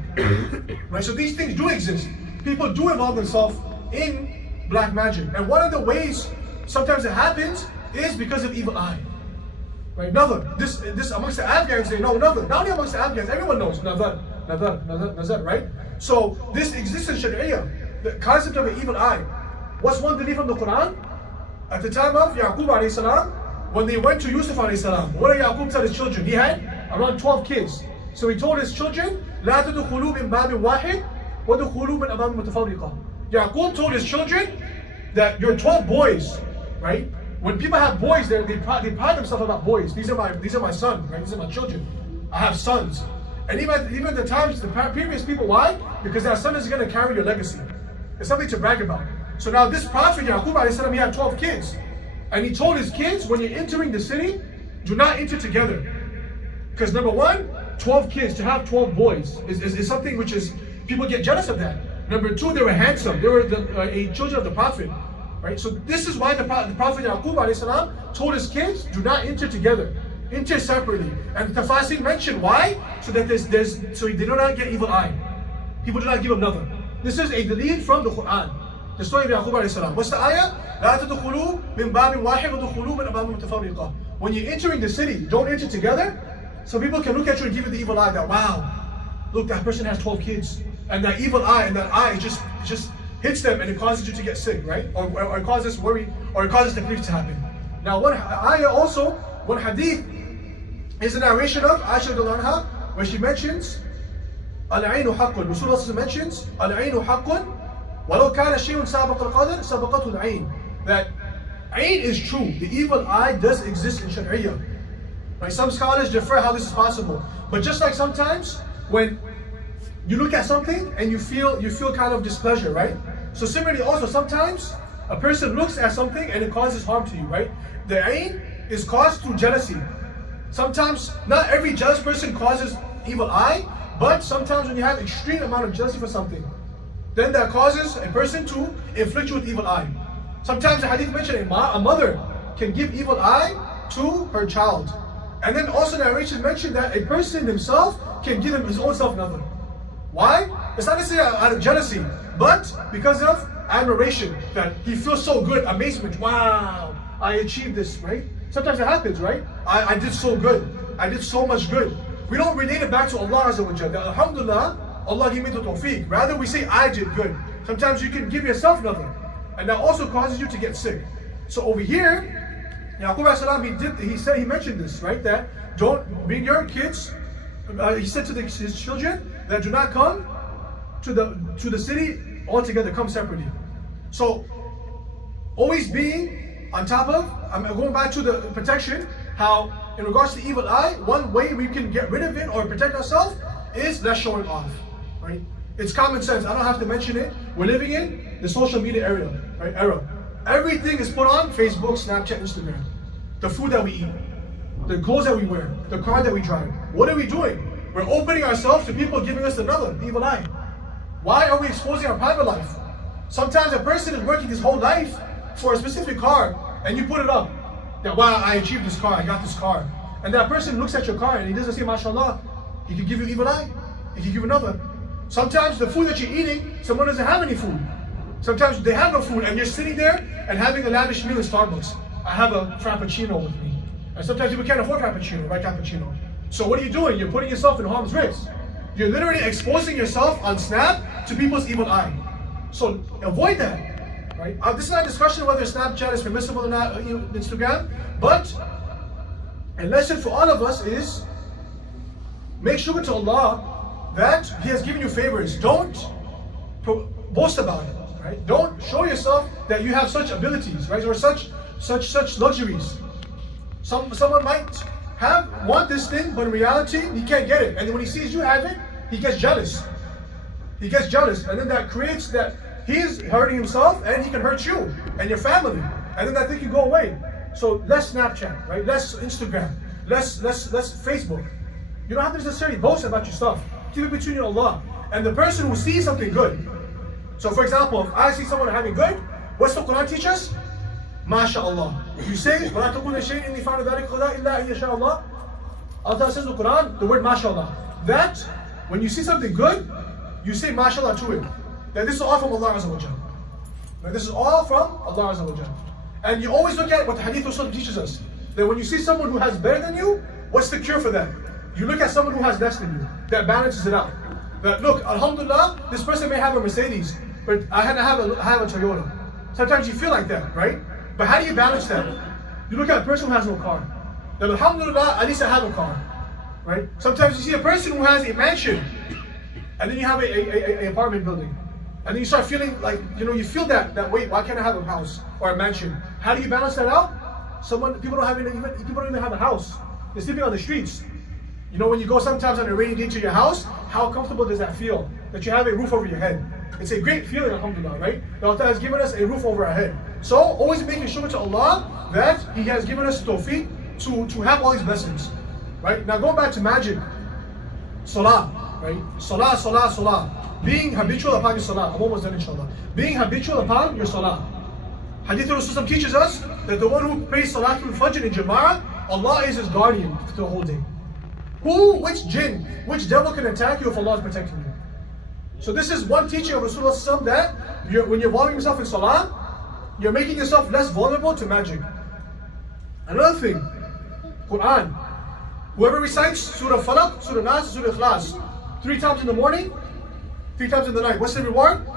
Right? So these things do exist. People do involve themselves in black magic. And one of the ways sometimes it happens is because of evil eye. Right? Nazar. This amongst the Afghans, they know Nazar. Not only amongst the Afghans, everyone knows Nazar, right? So this exists in Sharia. The concept of an evil eye. What's one belief from the Quran? At the time of Yaqub alayhi salam, when they went to Yusuf alayhi salam, what did Yaqub tell his children? He had around 12 kids. So he told his children, لا تدخلوا من باب واحد ودخلوا من أبواب متفرقة. Yaqub told his children that you're 12 boys, right? When people have boys, they pride themselves about boys. These are my sons, right? These are my children. I have sons. And even the times, the previous people, why? Because that son is going to carry your legacy. It's something to brag about. So now this prophet, Yaqub alayhi salam, he had 12 kids. And he told his kids, when you're entering the city, do not enter together. Because number one, 12 kids, to have 12 boys is something which is, people get jealous of that. Number two, they were handsome. They were the children of the prophet. Right? So this is why the Prophet Yaqub alayhi salam told his kids, do not enter together, enter separately. And the Tafasir mentioned why? So that so they do not get evil eye. People do not give them nothing. This is a delete from the Quran. The story of Yaqub alayhi salam. What's the ayah? لا تدخلوا من باب واحد ودخلوا من أبواب متفرقة. When you're entering the city, don't enter together. So people can look at you and give you the evil eye that, wow, look, that person has 12 kids. And that evil eye, and that eye just hits them, and it causes you to get sick, right? Or causes worry, or it causes the grief to happen. Now one ayah also, one hadith, is a narration of Aisha radhiyallahu anha, where she mentions, Al-Ainu haqqun. Rasulullah mentions, Al-Ainu haqqun, walau kana shay'un sabaqa al-qadr, sabaqathu al-ain. That ain is true. The evil eye does exist in Sharia. Right? Some scholars differ how this is possible. But just like sometimes when you look at something and you feel kind of displeasure, right? So similarly also sometimes a person looks at something and it causes harm to you, right? The ain is caused through jealousy. Sometimes not every jealous person causes evil eye, but sometimes when you have extreme amount of jealousy for something, then that causes a person to inflict you with evil eye. Sometimes the hadith mentioned a mother can give evil eye to her child. And then also narration mentioned that a person himself can give him his own self another. Why? It's not necessarily out of jealousy, but because of admiration, that he feels so good, amazement, wow, I achieved this, right? Sometimes it happens, right? I did so good, I did so much good. We don't relate it back to Allah Azza wa Jalla. That alhamdulillah, Allah gave me the tawfiq. Rather we say I did good. Sometimes you can give yourself nothing, and that also causes you to get sick. So over here, Yaqub as-salam, he mentioned this, right? That don't bring your kids, he said to his children, that do not come to the city all together, come separately. So always being on top of, I'm going back to the protection, how in regards to evil eye, one way we can get rid of it or protect ourselves is less showing off, right? It's common sense, I don't have to mention it. We're living in the social media era. Everything is put on Facebook, Snapchat, Instagram. The food that we eat, the clothes that we wear, the car that we drive. What are we doing? We're opening ourselves to people giving us another evil eye. Why are we exposing our private life? Sometimes a person is working his whole life for a specific car, and you put it up. That, wow, I achieved this car, I got this car. And that person looks at your car and he doesn't say, mashallah, he could give you evil eye. He could give you another. Sometimes the food that you're eating, someone doesn't have any food. Sometimes they have no food and you're sitting there and having a lavish meal in Starbucks. I have a frappuccino with me. And sometimes people can't afford frappuccino, right? Cappuccino. So what are you doing? You're putting yourself in harm's risk. You're literally exposing yourself on Snap to people's evil eye. So avoid that, right? This is not a discussion whether Snapchat is permissible or not, Instagram, but a lesson for all of us is make sure to Allah that He has given you favors. Don't boast about it, right? Don't show yourself that you have such abilities, right? Or such luxuries. Someone might want this thing, but in reality, he can't get it. And then when he sees you have it, he gets jealous. He gets jealous, and then that creates that he's hurting himself, and he can hurt you and your family, and then that thing can go away. So less Snapchat, right? Less Instagram, less Facebook. You don't have to necessarily boast about your stuff. Keep it between you and Allah. And the person who sees something good. So for example, if I see someone having good, what's the Quran teach us? MashaAllah. You say, وَلَا تَقُولَ شَيْءٍ إِنِّي فَعَلُ ذَلِكَ إِلَّا أَن يَشَاءَ اللَّهُ. Allah says in the Quran, the word MashaAllah. That, when you see something good, you say MashaAllah to it. That this is all from Allah Azza wa Jalla. Right? This is all from Allah Azza wa Jalla. And you always look at what the Hadith Rasul teaches us. That when you see someone who has better than you, what's the cure for that? You look at someone who has less than you. That balances it out. That look, Alhamdulillah, this person may have a Mercedes, but I have a Toyota. Sometimes you feel like that, right? But how do you balance that? You look at a person who has no car. Then alhamdulillah, at least I have a car, right? Sometimes you see a person who has a mansion, and then you have a apartment building. And then you start feeling like, you feel that wait, why can't I have a house or a mansion? How do you balance that out? People don't even have a house. They're sleeping on the streets. When you go sometimes on a rainy day to your house, how comfortable does that feel? That you have a roof over your head. It's a great feeling, alhamdulillah, right? Allah has given us a roof over our head. So always making sure to Allah that He has given us tawfiq to have all these blessings. Right? Now going back to magic, salah, right? Salah. Being habitual upon your salah. I'm almost done inshallah. Being habitual upon your salah. Hadith Rasul teaches us that the one who prays Salatul Fajr in Jama'ah, Allah is his guardian for the whole day. Which jinn, which devil can attack you if Allah is protecting you? So this is one teaching of Rasulullah that when you're involving yourself in salah, you're making yourself less vulnerable to magic. Another thing, Qur'an. Whoever recites Surah Falaq, Surah Nas, Surah Ikhlas 3 times in the morning, 3 times in the night, what's the reward?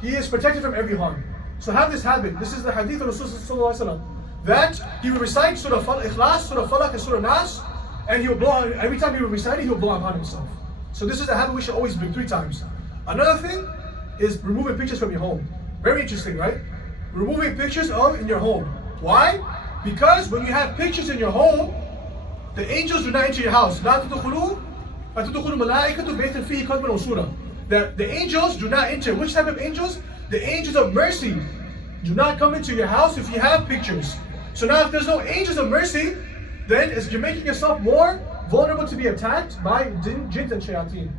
He is protected from every harm. So have this habit. This is the hadith of Rasulullah that he will recite Surah Ikhlas, Surah Falaq, and Surah Nas, and he will blow on, every time he will recite it, he will blow upon himself. So this is a habit we should always bring 3 times. Another thing is removing pictures from your home. Very interesting, right? Removing pictures in your home. Why? Because when you have pictures in your home, the angels do not enter your house. That the angels do not enter. Which type of angels? The angels of mercy do not come into your house if you have pictures. So now if there's no angels of mercy, then you're making yourself more vulnerable to be attacked by jinns and shayateen,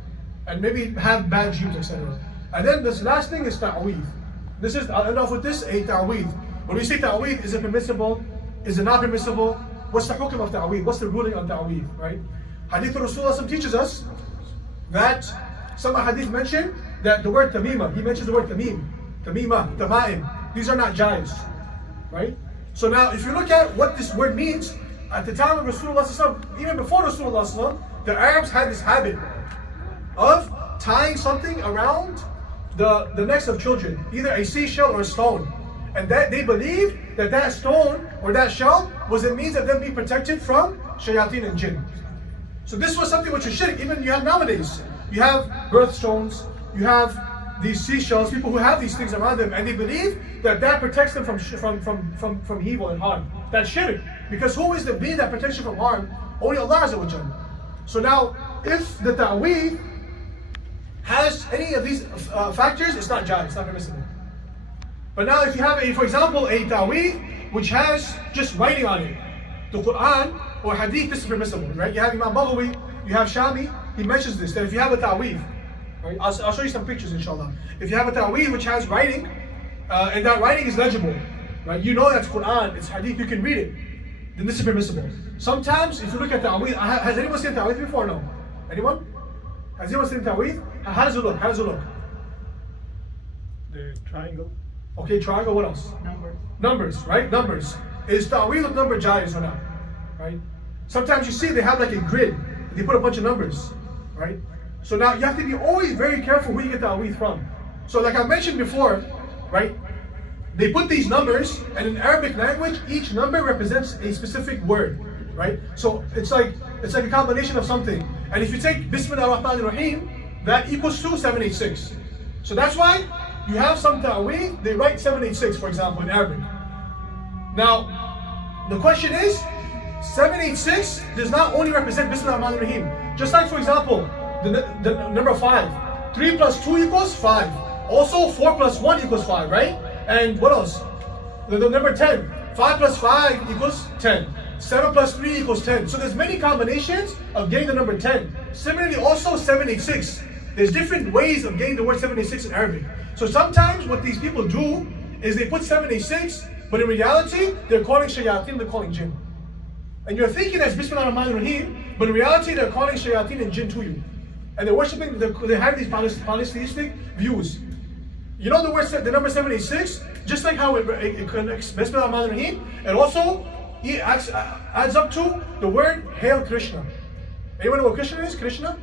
and maybe have bad dreams, etc. And then this last thing is ta'weed. I'll end off with this, a ta'weed. When we say ta'weed, is it permissible? Is it not permissible? What's the hukm of ta'weed? What's the ruling on ta'weed, right? Hadith of Rasulullah teaches us that some hadith mention that the word tamima, he mentions the word tamim, tamima, tama'im. These are not jais, right? So now if you look at what this word means, at the time of Rasulullah, even before Rasulullah, the Arabs had this habit of tying something around the necks of children, either a seashell or a stone. And that they believed that stone or that shell was a means of them being protected from shayateen and jinn. So this was something which is shirk. Even you have nowadays, you have birthstones, you have these seashells, people who have these things around them, and they believe that protects them from evil and harm. That's shirk. Because who is the being that protects you from harm? Only Allah Azza wa Jalla. So now, if the ta'weed has any of these factors, it's not jais, it's not permissible. But now if you have, for example, a ta'weed which has just writing on it, the Qur'an or Hadith, this is permissible, right? You have Imam Baghawi, you have Shami, he mentions this, that if you have a ta'weed, right? I'll show you some pictures inshallah. If you have a ta'weed which has writing, and that writing is legible, right? You know that's Qur'an, it's Hadith, you can read it, then this is permissible. Sometimes, if you look at ta'weed, has anyone seen ta'weed before? No? Anyone? Has anyone seen ta'weed? How does it look? How does it look? The triangle. Okay, triangle, what else? Numbers, right? Numbers. Is ta'weed with number jais or not? Right? Sometimes you see they have like a grid, they put a bunch of numbers, right? So now you have to be always very careful who you get ta'weed from. So like I mentioned before, right? They put these numbers, and in Arabic language, each number represents a specific word, right? So it's like a combination of something. And if you take Bismillah ar-Rahman ar-Rahim, that equals to 786. So that's why you have some ta'weed, they write 786, for example, in Arabic. Now, the question is, 786 does not only represent Bismillah ar-Rahman ar-Rahim. Just like, for example, the number 5. 3 plus 2 equals 5. Also, 4 plus 1 equals 5, right? And what else? The number 10. 5 plus 5 equals 10. 7 plus 3 equals 10. So there's many combinations of getting the number 10. Similarly, also 786. There's different ways of getting the word 786 in Arabic. So sometimes what these people do is they put 786, but in reality, they're calling shayateen, they're calling jinn. And you're thinking that's Bismillah ar-Rahman ar-Rahim, but in reality, they're calling shayateen and jinn to you. And they're worshipping, they have these polytheistic views. You know the number 786, just like how it connects Bismillah ar-Rahman ar-Rahim, and also it adds up to the word Hail Krishna. Anyone know what Krishna is? Krishna?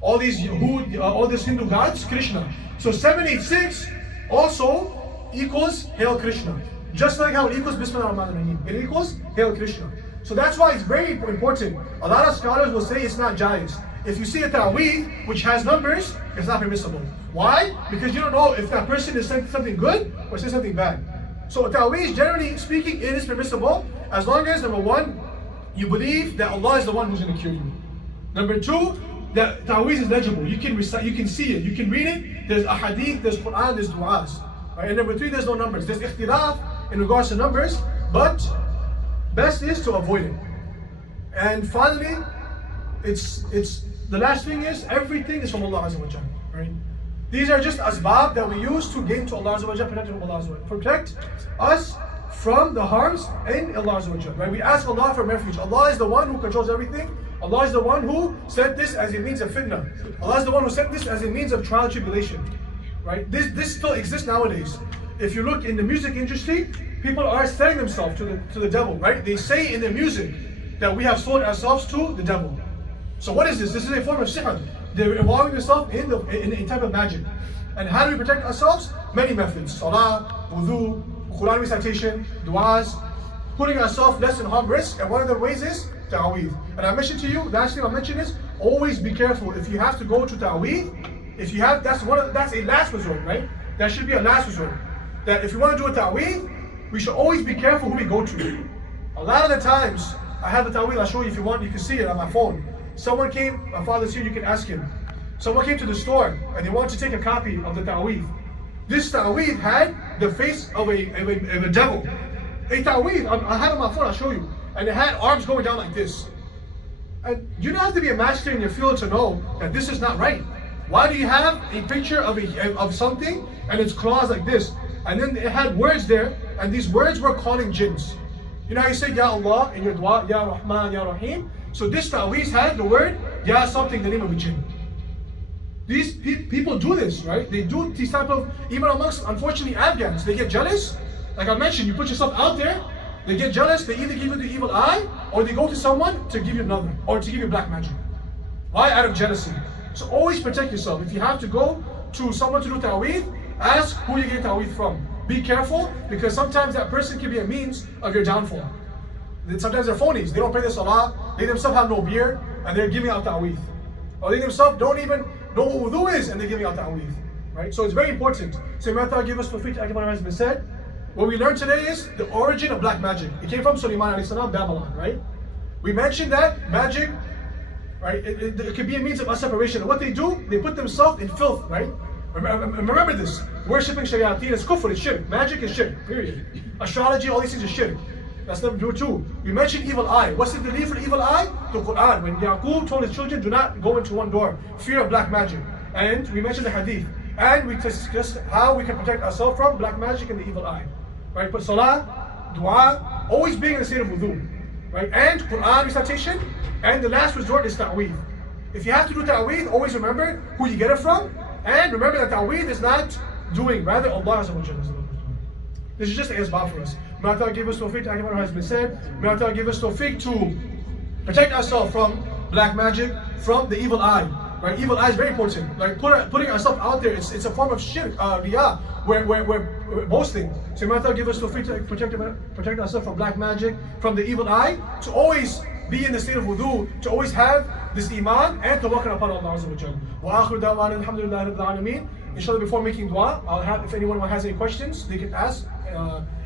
All these Hindu gods, Krishna. So 786 also equals Hail Krishna. Just like how it equals Bismillah ar-Rahman ar-Rahim. It equals Hail Krishna. So that's why it's very important. A lot of scholars will say it's not jais. If you see a ta'weed which has numbers, it's not permissible. Why? Because you don't know if that person is saying something good or saying something bad. So a ta'weed, generally speaking, it is permissible as long as, number one, you believe that Allah is the one who's going to cure you. Number two, that ta'weed is legible. You can recite, you can see it, you can read it. There's ahadith, there's Qur'an, there's du'as. Right? And number three, there's no numbers. There's ikhtilaf in regards to numbers, but best is to avoid it. And finally, it's the last thing is everything is from Allah Azza wa Jalla, right? These are just asbab that we use to gain to Allah Azza wa Jalla, protect us from the harms in Allah Azza wa Jalla, right? We ask Allah for refuge. Allah is the one who controls everything. Allah is the one who sent this as a means of fitna. Allah is the one who sent this as a means of trial and tribulation, right? This still exists nowadays. If you look in the music industry, people are selling themselves to the devil, right? They say in their music that we have sold ourselves to the devil. So what is this? This is a form of sihr. They're involving themselves in a type of magic. And how do we protect ourselves? Many methods. Salah, wudu, Qur'an recitation, du'as, putting ourselves less in harm risk. And one of the ways is ta'weed. And I mentioned to you, last thing I mentioned is always be careful. If you have to go to ta'weed, that's a last resort, right? That should be a last resort. That if you want to do a ta'weed, we should always be careful who we go to. A lot of the times, I have the ta'weed, I'll show you if you want, you can see it on my phone. Someone came, my father's here, you can ask him. Someone came to the store and they wanted to take a copy of the ta'weed. This ta'weed had the face of a devil. A ta'weed, I have it on my phone, I'll show you. And it had arms going down like this. And you don't have to be a master in your field to know that this is not right. Why do you have a picture of something and its claws like this? And then it had words there, and these words were calling jinns. You know how you say Ya Allah in your dua, Ya Rahman, Ya Rahim? So this ta'weez had the word Ya something, the name of a jinn. These people do this, right? They do these type of, even amongst, unfortunately, Afghans, they get jealous. Like I mentioned, you put yourself out there, they get jealous, they either give you the evil eye, or they go to someone to give you another, or to give you black magic. Why? Out of jealousy. So always protect yourself. If you have to go to someone to do ta'weed, ask who you get ta'weed from. Be careful, because sometimes that person can be a means of your downfall. Sometimes they're phonies. They don't pray the salah, they themselves have no beard, and they're giving out ta'weed. Or they themselves don't even know what wudu is, and they're giving out ta'weed. Right? So it's very important. So may Allah give us tawfiq to what has been said. What we learned today is the origin of black magic. It came from Sulaiman alayhi salam, Babylon, right? We mentioned that magic, right? It could be a means of us separation. And what they do, they put themselves in filth, right? Remember this. Worshipping shayateen is kufr, it's shirk. Magic is shirk, period. Astrology, all these things are shirk. That's number 2. We mentioned evil eye. What's the belief for evil eye? The Qur'an. When Yaqub told his children, do not go into one door. Fear of black magic. And we mentioned the hadith. And we discussed how we can protect ourselves from black magic and the evil eye. Right? But salah, dua, always being in the state of wudu. Right? And Qur'an recitation. And the last resort is ta'weed. If you have to do ta'weed, always remember who you get it from. And remember that ta'weed is not doing, rather Allah Azza wa Jalla is doing. This is just an asbab for us. May Allah give us tawfiq to what has been said. May Allah give us tawfiq to protect ourselves from black magic, from the evil eye. Right? Evil eye is very important. Like putting ourselves out there, it's a form of shirk, riyah, we're boasting. So may Allah give us tawfiq to protect ourselves from black magic, from the evil eye, to always be in the state of wudu, to always have this iman and tawakkul upon Allah Azza wa Jalla. Wa akhiru da'wana alhamdulillahi rabbil alameen. Inshallah, before making dua, I'll have, if anyone has any questions, they can ask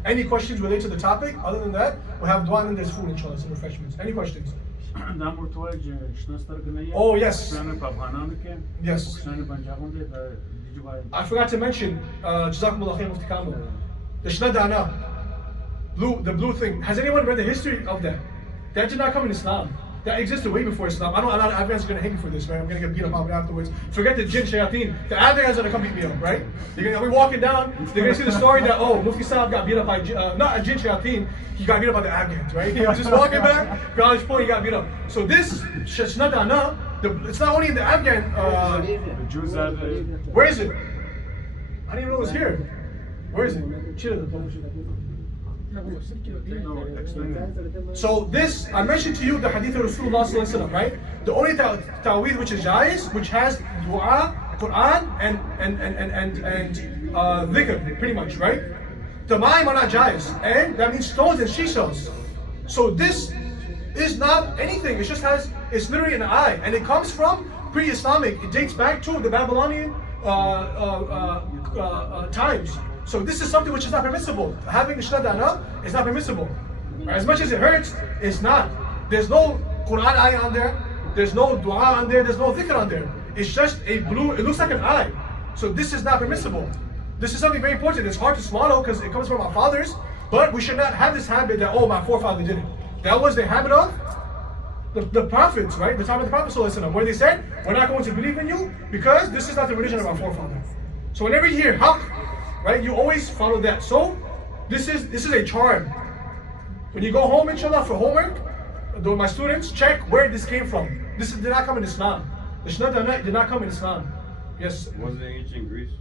any questions related to the topic. Other than that, we'll have dua and then there's food, inshallah, some refreshments. Any questions? Oh, yes. Yes. I forgot to mention, Jazakumullah khair, Mufti Kamil. The Shnadana, the blue thing. Has anyone read the history of that? That did not come in Islam. That existed way before Islam. I know a lot of Afghans are going to hate me for this, right? I'm going to get beat up afterwards. Forget the jinn, shayateen. The Afghans are going to come beat me up, right? They're going to be walking down. They're going to see the story that, oh, Mufti Saab got beat up by, not a jinn, shayateen. He got beat up by the Afghans, right? He was just walking back. College Point, he got beat up. So this, Shnadana, it's not only in the Afghan. The Jews have where is it? I didn't even know it was here. Where is it? So this, I mentioned to you the hadith of Rasulullah sallallahu alaihi wasallam, right? The only ta'weed which is jais, which has dua, Qur'an, and dhikr, pretty much, right? The ma'im are not jais, and that means stones and seashells. So this is not anything, it just has, it's literally an eye, and it comes from pre-Islamic. It dates back to the Babylonian times. So this is something which is not permissible. Having Shnadana is not permissible. As much as it hurts, it's not. There's no Qur'an eye on there, there's no dua on there, there's no dhikr on there. It's just a blue, it looks like an eye. So this is not permissible. This is something very important. It's hard to swallow because it comes from our fathers, but we should not have this habit that, oh, my forefather did it. That was the habit of the prophets, right? The time of the Prophet ﷺ, where they said, we're not going to believe in you because this is not the religion of our forefathers. So whenever you hear haqq, right, you always follow that. So this is a charm. When you go home, inshallah, for homework, my students check where this came from. This did not come in Islam. The Shnadana did not come in Islam. Yes. Was it ancient Greece?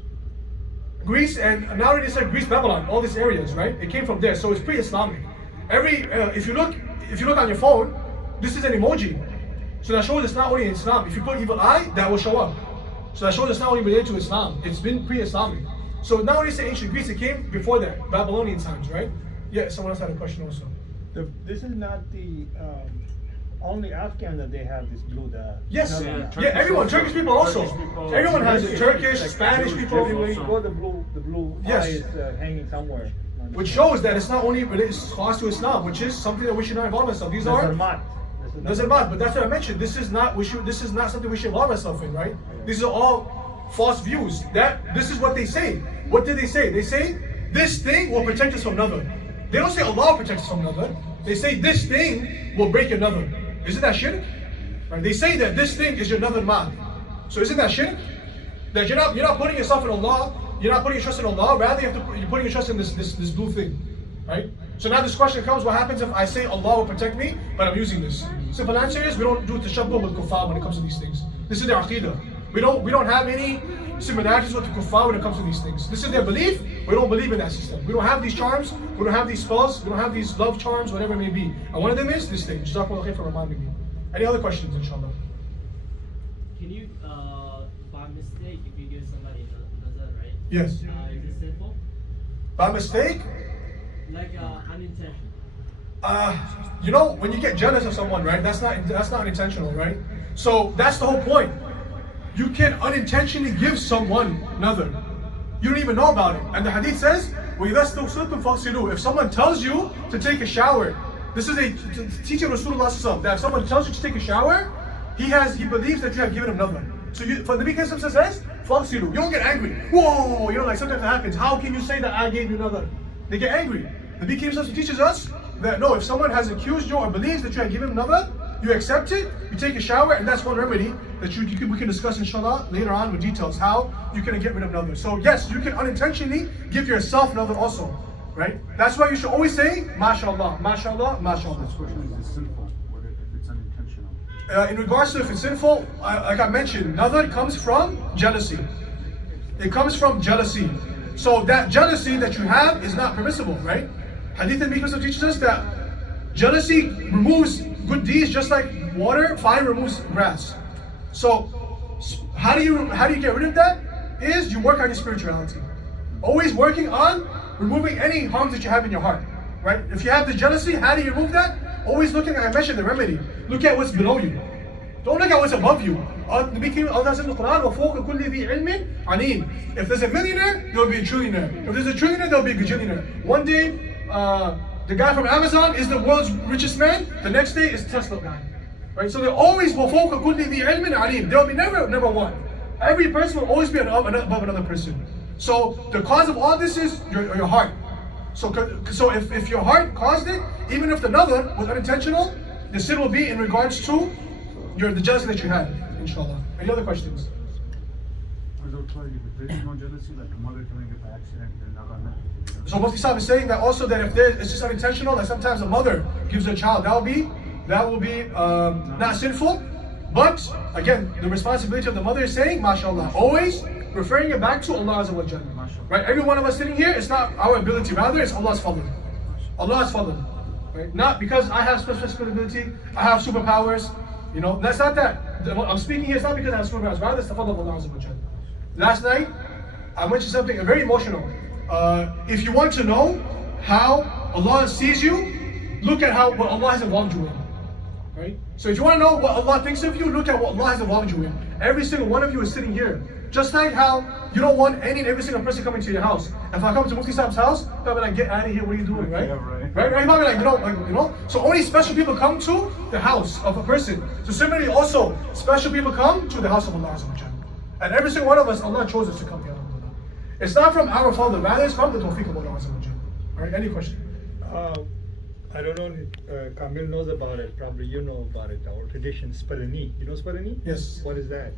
Greece, and now already said Greece, Babylon, all these areas, right? It came from there, so it's pre-Islamic. If you look on your phone, this is an emoji. So that shows it's not only in Islam. If you put evil eye, that will show up. So that shows it's not only related to Islam. It's been pre-Islamic. So now when you say ancient Greece, it came before that, Babylonian times, right? Yeah, someone else had a question also. This is not the only Afghan that they have this blue. Yes, everyone, Turkish people also. Everyone has it. Turkish, Spanish people. Everywhere you go, the blue Yes. eye is hanging somewhere. which shows that it's not only it's khas to Islam, which is something that we should not involve ourselves. These are Nazarmat, but that's what I mentioned. This is not something we should involve ourselves in, right? These are all false views. This is what they say. What did they say? They say this thing will protect us from another. They don't say Allah protects us from another. They say this thing will break another. Isn't that shirk? Right? They say that this thing is your another man. So isn't that shirk? That you're not putting yourself in Allah. You're not putting your trust in Allah. Rather, you're putting your trust in this blue thing, right? So now this question comes: what happens if I say Allah will protect me, but I'm using this? Simple answer is we don't do tashabbuh with kuffar when it comes to these things. This is their aqidah. We don't have any similarities with the kuffar when it comes to these things. This is their belief. We don't believe in that system. We don't have these charms. We don't have these spells. We don't have these love charms, whatever it may be. And one of them is this thing. Jazakumullah khair for reminding me. Any other questions, inshallah? Can you, by mistake, if you give somebody nazar, right? Yes. Is it sinful? By mistake? Like unintentional. When you get jealous of someone, right? That's not intentional, right? So that's the whole point. You can unintentionally give someone another. You don't even know about it. And the hadith says, if someone tells you to take a shower, this is a teaching of Rasulullah, that if someone tells you to take a shower, he believes that you have given him another. So for the Nabi says, you don't get angry. Whoa, like sometimes it happens. How can you say that I gave you another? They get angry. The Nabi teaches us that no, if someone has accused you or believes that you have given him another, you accept it, you take a shower, and that's one remedy that we can discuss inshallah later on with details how you can get rid of another. So yes, you can unintentionally give yourself another also, right? That's why you should always say, MashaAllah, MashaAllah, MashaAllah. This question is sinful, if it's unintentional. In regards to if it's sinful, like I mentioned, another comes from jealousy. It comes from jealousy. So that jealousy that you have is not permissible, right? Hadith and Mufti teaches us that jealousy removes good deeds just like fire removes grass. So how do you get rid of that? Is you work on your spirituality. Always working on removing any harms that you have in your heart, right? If you have the jealousy, how do you remove that? Always looking, I mentioned the remedy. Look at what's below you. Don't look at what's above you. Allah says in the Quran, وَفَوْقَ كُلِّ ذِي عِلْمٍ عَلِيمٍ. If there's a millionaire, there'll be a trillionaire. If there's a trillionaire, there'll be a gajillionaire. One day, the guy from Amazon is the world's richest man. The next day is Tesla guy. Right? So they're always وَفَوْقَ كُلِّ ذِي عِلْمٍ عَلِيمٍ. There will be never number one. Every person will always be above another person. So the cause of all this is your heart. So if your heart caused it, even if another was unintentional, the sin will be in regards to the jealousy that you had, inshallah. Any other questions? There's no jealousy, like a mother doing it by accident and not on that. So Mufti Sahib is saying that also that if it's just unintentional, like sometimes a mother gives her child, that will be not sinful. But again, the responsibility of the mother is saying, MashaAllah, always referring it back to Allah Azza wa Jalla. Right? Every one of us sitting here, it's not our ability, rather it's Allah's fadl. Allah's fadl. Right? Not because I have special ability, I have superpowers. That's not that. I'm speaking here, it's not because I have superpowers, rather it's the fadl of Allah Azza wa Jalla. Last night, I mentioned something very emotional. If you want to know how Allah sees you, look at what Allah has involved you in. Right? So if you want to know what Allah thinks of you, look at what Allah has involved you in. Every single one of you is sitting here. Just like how you don't want any and every single person coming to your house. If I come to Mufti Sahib's house, they'll be like, get out of here, what are you doing, right? Yeah, right. Right? He might be like, So only special people come to the house of a person. So similarly also, special people come to the house of Allah Azza wa Jalla. And every single one of us, Allah chose us to come here. It's not from our fault, rather it's from the tawfiq of Allah Azza wa Jalla. Alright, any question? I don't know if Kamil knows about it. Probably you know about it. Our tradition, Spalani. You know Spalani? Yes. What is that?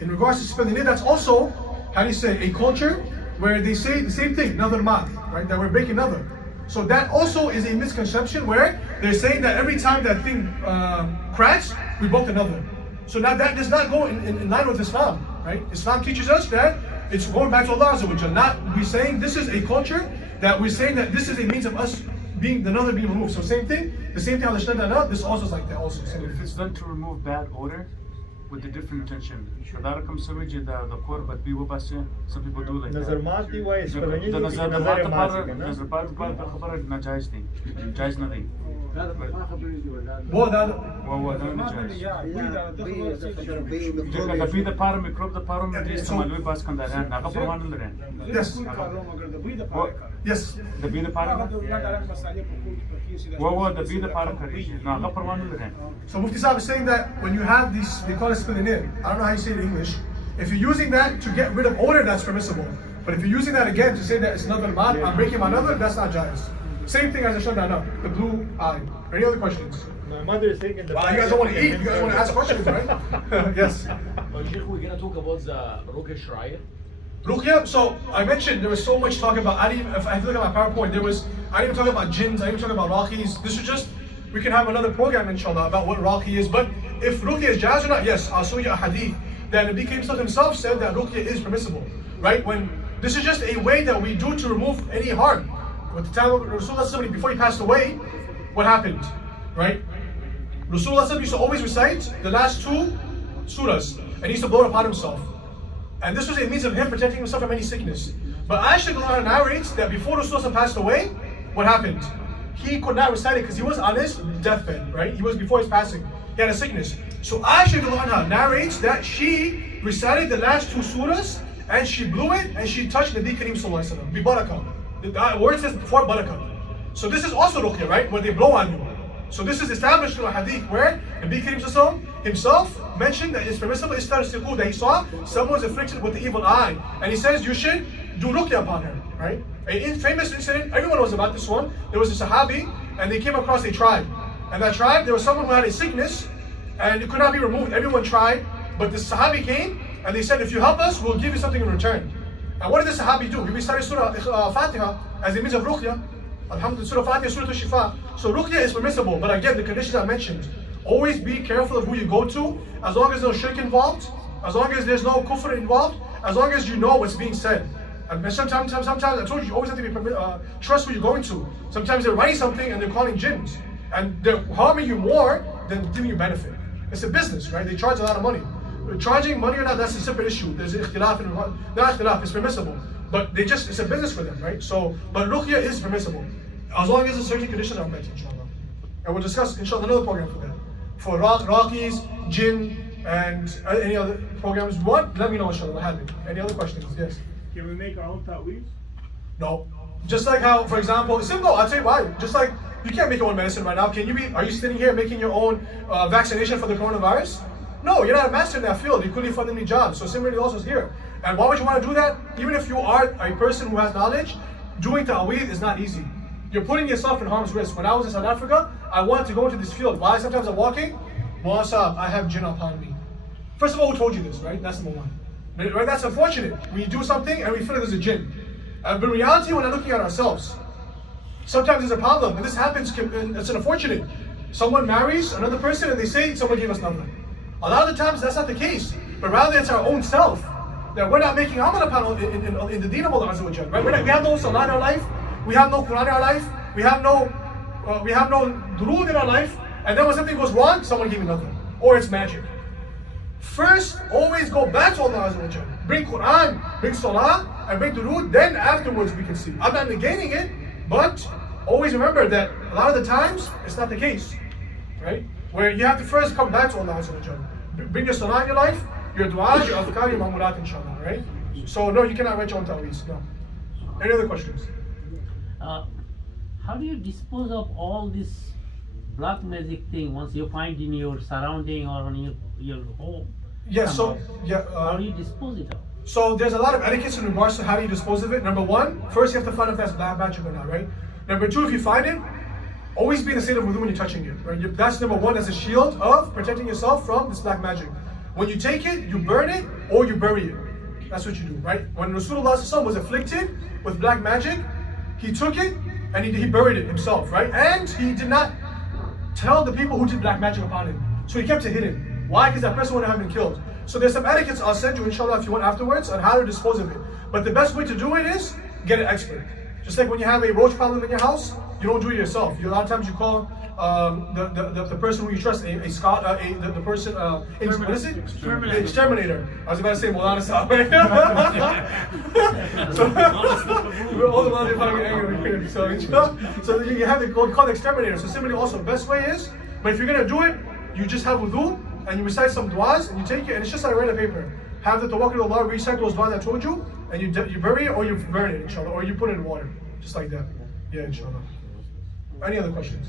In regards to Spalani, that's also, how do you say, a culture where they say the same thing, another mat, right? That we're breaking another. So that also is a misconception where they're saying that every time that thing cracks, we broke another. So now that does not go in line with Islam, right? Islam teaches us that it's going back to Allah Azza wa Jalla. Not we're saying this is a culture that we're saying that this is a means of us being removed. So same thing, the same thing this also is like that also. So if it's done to remove bad odor with a different intention, the core, but be some people do like that. Nazarmat की वही Spalani The की नजर मार nazarmat najaiz nahi. وهو ده نجاش ځکه د بي دپاره میکروب دپاره هم دې استعمالوي بعض کنداریان هغه پروا نه لري. Yes. د بي دپاره وهو د بي دپاره کړی نو هغه پروا نه لري. So Mufti Sahib is saying that when you have these, they call it spilling in. I don't know how you say it in English. If you're using that to get rid of odor, that's permissible. But if you're using that again to say that it's another mat, I'm breaking my another, that's not jais. Same thing as I showed that up, the blue eye. Any other questions? My mother is saying in the Wow, you guys don't want to eat, you guys want to ask questions, right? Yes. Sheikh, we're going to talk about the Ruqya Shariah. Ruqya, so I mentioned there was so much talk about, if I look at my PowerPoint, I didn't even talk about jinns, I didn't even talk about raqis. This is just, we can have another program inshallah about what raqi is. But if Ruqya is jaiz or not, yes, I'll show you a hadith that Nabi Kamil himself said that Ruqya is permissible, right? When this is just a way that we do to remove any harm. With the time of Rasulullah, before he passed away, what happened, right? Rasulullah used to always recite the last two surahs, and he used to blow it upon himself. And this was a means of him protecting himself from any sickness. But Aisha narrates that before Rasulullah passed away, what happened? He could not recite it because he was on his deathbed, right? He was before his passing. He had a sickness. So Aisha narrates that she recited the last two surahs and she blew it and she touched Nabi Kareem Sallallahu Alaihi Wasallam. Bi barakah. The word says before barakah. So this is also ruqya, right? Where they blow on you. So this is established in a hadith where Nabi Kareem Sallallahu himself mentioned that it's permissible istar that he saw someone was afflicted with the evil eye. And he says you should do ruqya upon her, right? A famous incident, everyone knows about this one. There was a sahabi and they came across a tribe. And that tribe, there was someone who had a sickness and it could not be removed. Everyone tried, but the sahabi came and they said, if you help us, we'll give you something in return. And what did the sahabi do? He recited Surah Fatiha as a means of ruqya. Alhamdulillah, Surah Fatiha, Surah Shifa. So ruqya is permissible, but again, the conditions I mentioned. Always be careful of who you go to, as long as there's no shirk involved, as long as there's no kufr involved, as long as you know what's being said. And sometimes I told you, you always have to be trust who you're going to. Sometimes they're writing something and they're calling jinns. And they're harming you more than giving you benefit. It's a business, right? They charge a lot of money. Charging money or not, that's a separate issue. There's ikhtilaf and not ikhtilaf, it's permissible. But it's a business for them, right? So, but ruqya is permissible. As long as the certain conditions are met, inshallah. And we'll discuss, inshallah, another program for that. For raqis, jinn, and any other programs you want, let me know, inshallah, we'll have it. Any other questions? Yes? Can we make our own ta'weez? No. Just like how, for example, it's simple, I'll tell you why. Just like, you can't make your own medicine right now. Are you sitting here making your own vaccination for the coronavirus? No, you're not a master in that field. You couldn't fund any job. So similarly also is here. And why would you want to do that? Even if you are a person who has knowledge, doing ta'weez is not easy. You're putting yourself in harm's risk. When I was in South Africa, I wanted to go into this field. Why? Sometimes I'm walking, Mawlana, I have jinn upon me. First of all, who told you this, right? That's number one. Right? That's unfortunate. We do something and we feel like there's a jinn. But in reality, we're not looking at ourselves. Sometimes there's a problem, and this happens, it's unfortunate. Someone marries another person and they say, someone gave us nothing. A lot of the times that's not the case, but rather it's our own self. That we're not making amal upon in the deen of Allah Azza wa Jal, right? We have no salah in our life, we have no Qur'an in our life, we have no durood in our life, and then when something goes wrong, someone gave me nothing. Or it's magic. First, always go back to Allah Azza wa Jal. Bring Qur'an, bring salah, and bring durood, then afterwards we can see. I'm not negating it, but always remember that a lot of the times, it's not the case, right? Where you have to first come back to Allah Azza wa Jal. Bring your salah in your life, your dua, your adhkar, your ma'mulat, inshallah, right? So no, you cannot write your own ta'weez, no. Any other questions? How do you dispose of all this black magic thing once you find in your surrounding or on your home? Yeah, so, yeah. How do you dispose it of? So there's a lot of etiquettes in regards to how you dispose of it. Number one, first you have to find if that's black magic or not, right? Number two, if you find it, always be in a state of wudu when you're touching it, right? That's number one, as a shield of protecting yourself from this black magic. When you take it, you burn it or you bury it. That's what you do, right? When Rasulullah was afflicted with black magic, he took it and he buried it himself, right? And he did not tell the people who did black magic upon him. So he kept it hidden. Why? Because that person would have been killed. So there's some etiquettes I'll send you, inshallah, if you want afterwards, on how to dispose of it. But the best way to do it is get an expert. Just like when you have a roach problem in your house, you don't do it yourself. A lot of times you call the person who you trust, a scholar, the person, what is it? Exterminator. I was about to say Mawlana Sahib. So we're all the Mawlana fucking angry. So you have the called exterminator. So similarly, also the best way is, but if you're gonna do it, you just have wudu and you recite some du'as and you take it, and it's just like write a paper. Have the tawakkul to Allah, recite those du'as I told you, and you bury it or you burn it, inshallah, or you put it in water, just like that. Yeah, inshallah. Any other questions?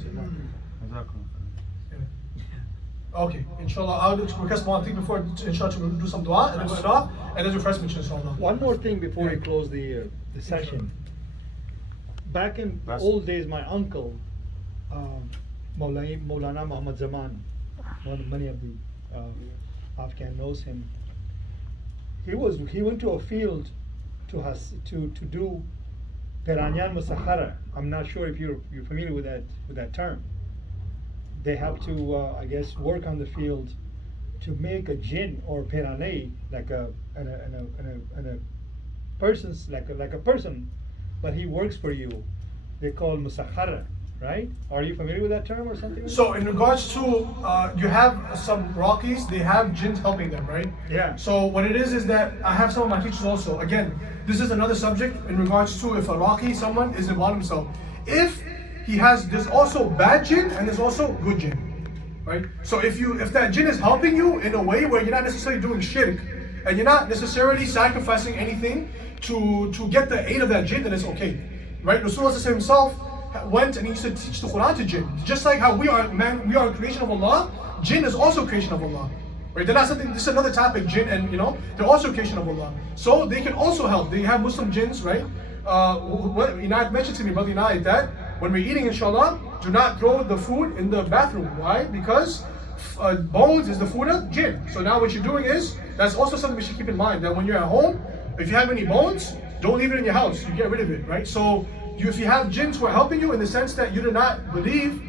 Okay, inshallah, I'll request one thing before, inshallah, to do some dua, and then go off, and then do refreshments, inshallah. One more thing before we close the session. Back in old days, my uncle, Mawlana Muhammad Zaman, many of the Afghan knows him. He went to a field to do Piranyan Musakhara. I'm not sure if you're familiar with that term. They have to, I guess, work on the field to make a jinn or piranay, like a person's like a person, but he works for you. They call musakhara, right? Are you familiar with that term or something? So in regards to, you have some Rockies, they have jinns helping them, right? Yeah. So what it is that I have some of my teachers also. Again, this is another subject in regards to if a Rocky, someone is involved himself. If there's also bad jinn and there's also good jinn, right? So if that jinn is helping you in a way where you're not necessarily doing shirk and you're not necessarily sacrificing anything to get the aid of that jinn, then it's okay, right? Rasulullah himself went and he used to teach the Qur'an to jinn. Just like how we are a creation of Allah, jinn is also a creation of Allah. Right? They're not something, this is another topic, jinn, and they're also a creation of Allah. So they can also help. They have Muslim jinns, right? Inayat mentioned to me, Brother Inayat, that when we're eating, inshallah, do not throw the food in the bathroom. Why? Because bones is the food of jinn. So now what you're doing is, that's also something we should keep in mind, that when you're at home, if you have any bones, don't leave it in your house. You get rid of it, right? So if you have jinns who are helping you in the sense that you do not believe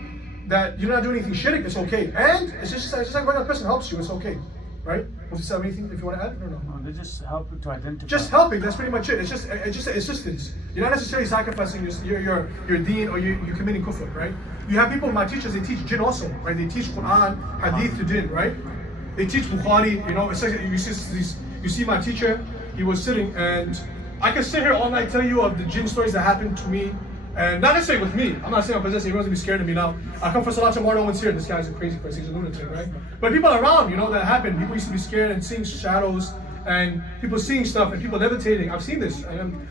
that you're not doing anything shirk, it's okay. And it's just like when a person helps you, it's okay, right? If you have anything, if you want to add, or no? They just help you to identify. Just helping, that's pretty much it. It's just assistance. You're not necessarily sacrificing your deen or you're committing kufr, right? You have people, my teachers, they teach jinn also, right? They teach Qur'an, Hadith to jinn, right? They teach Bukhari, it's like you see my teacher, he was sitting, and I can sit here all night telling you of the jinn stories that happened to me, and not necessarily with me. I'm not saying I'm possessing, everyone's gonna be scared of me now. I come for Salah tomorrow, no one's here. This guy's a crazy person, he's a lunatic, right? But people around, that happened. People used to be scared and seeing shadows, and people seeing stuff, and people levitating. I've seen this. I'm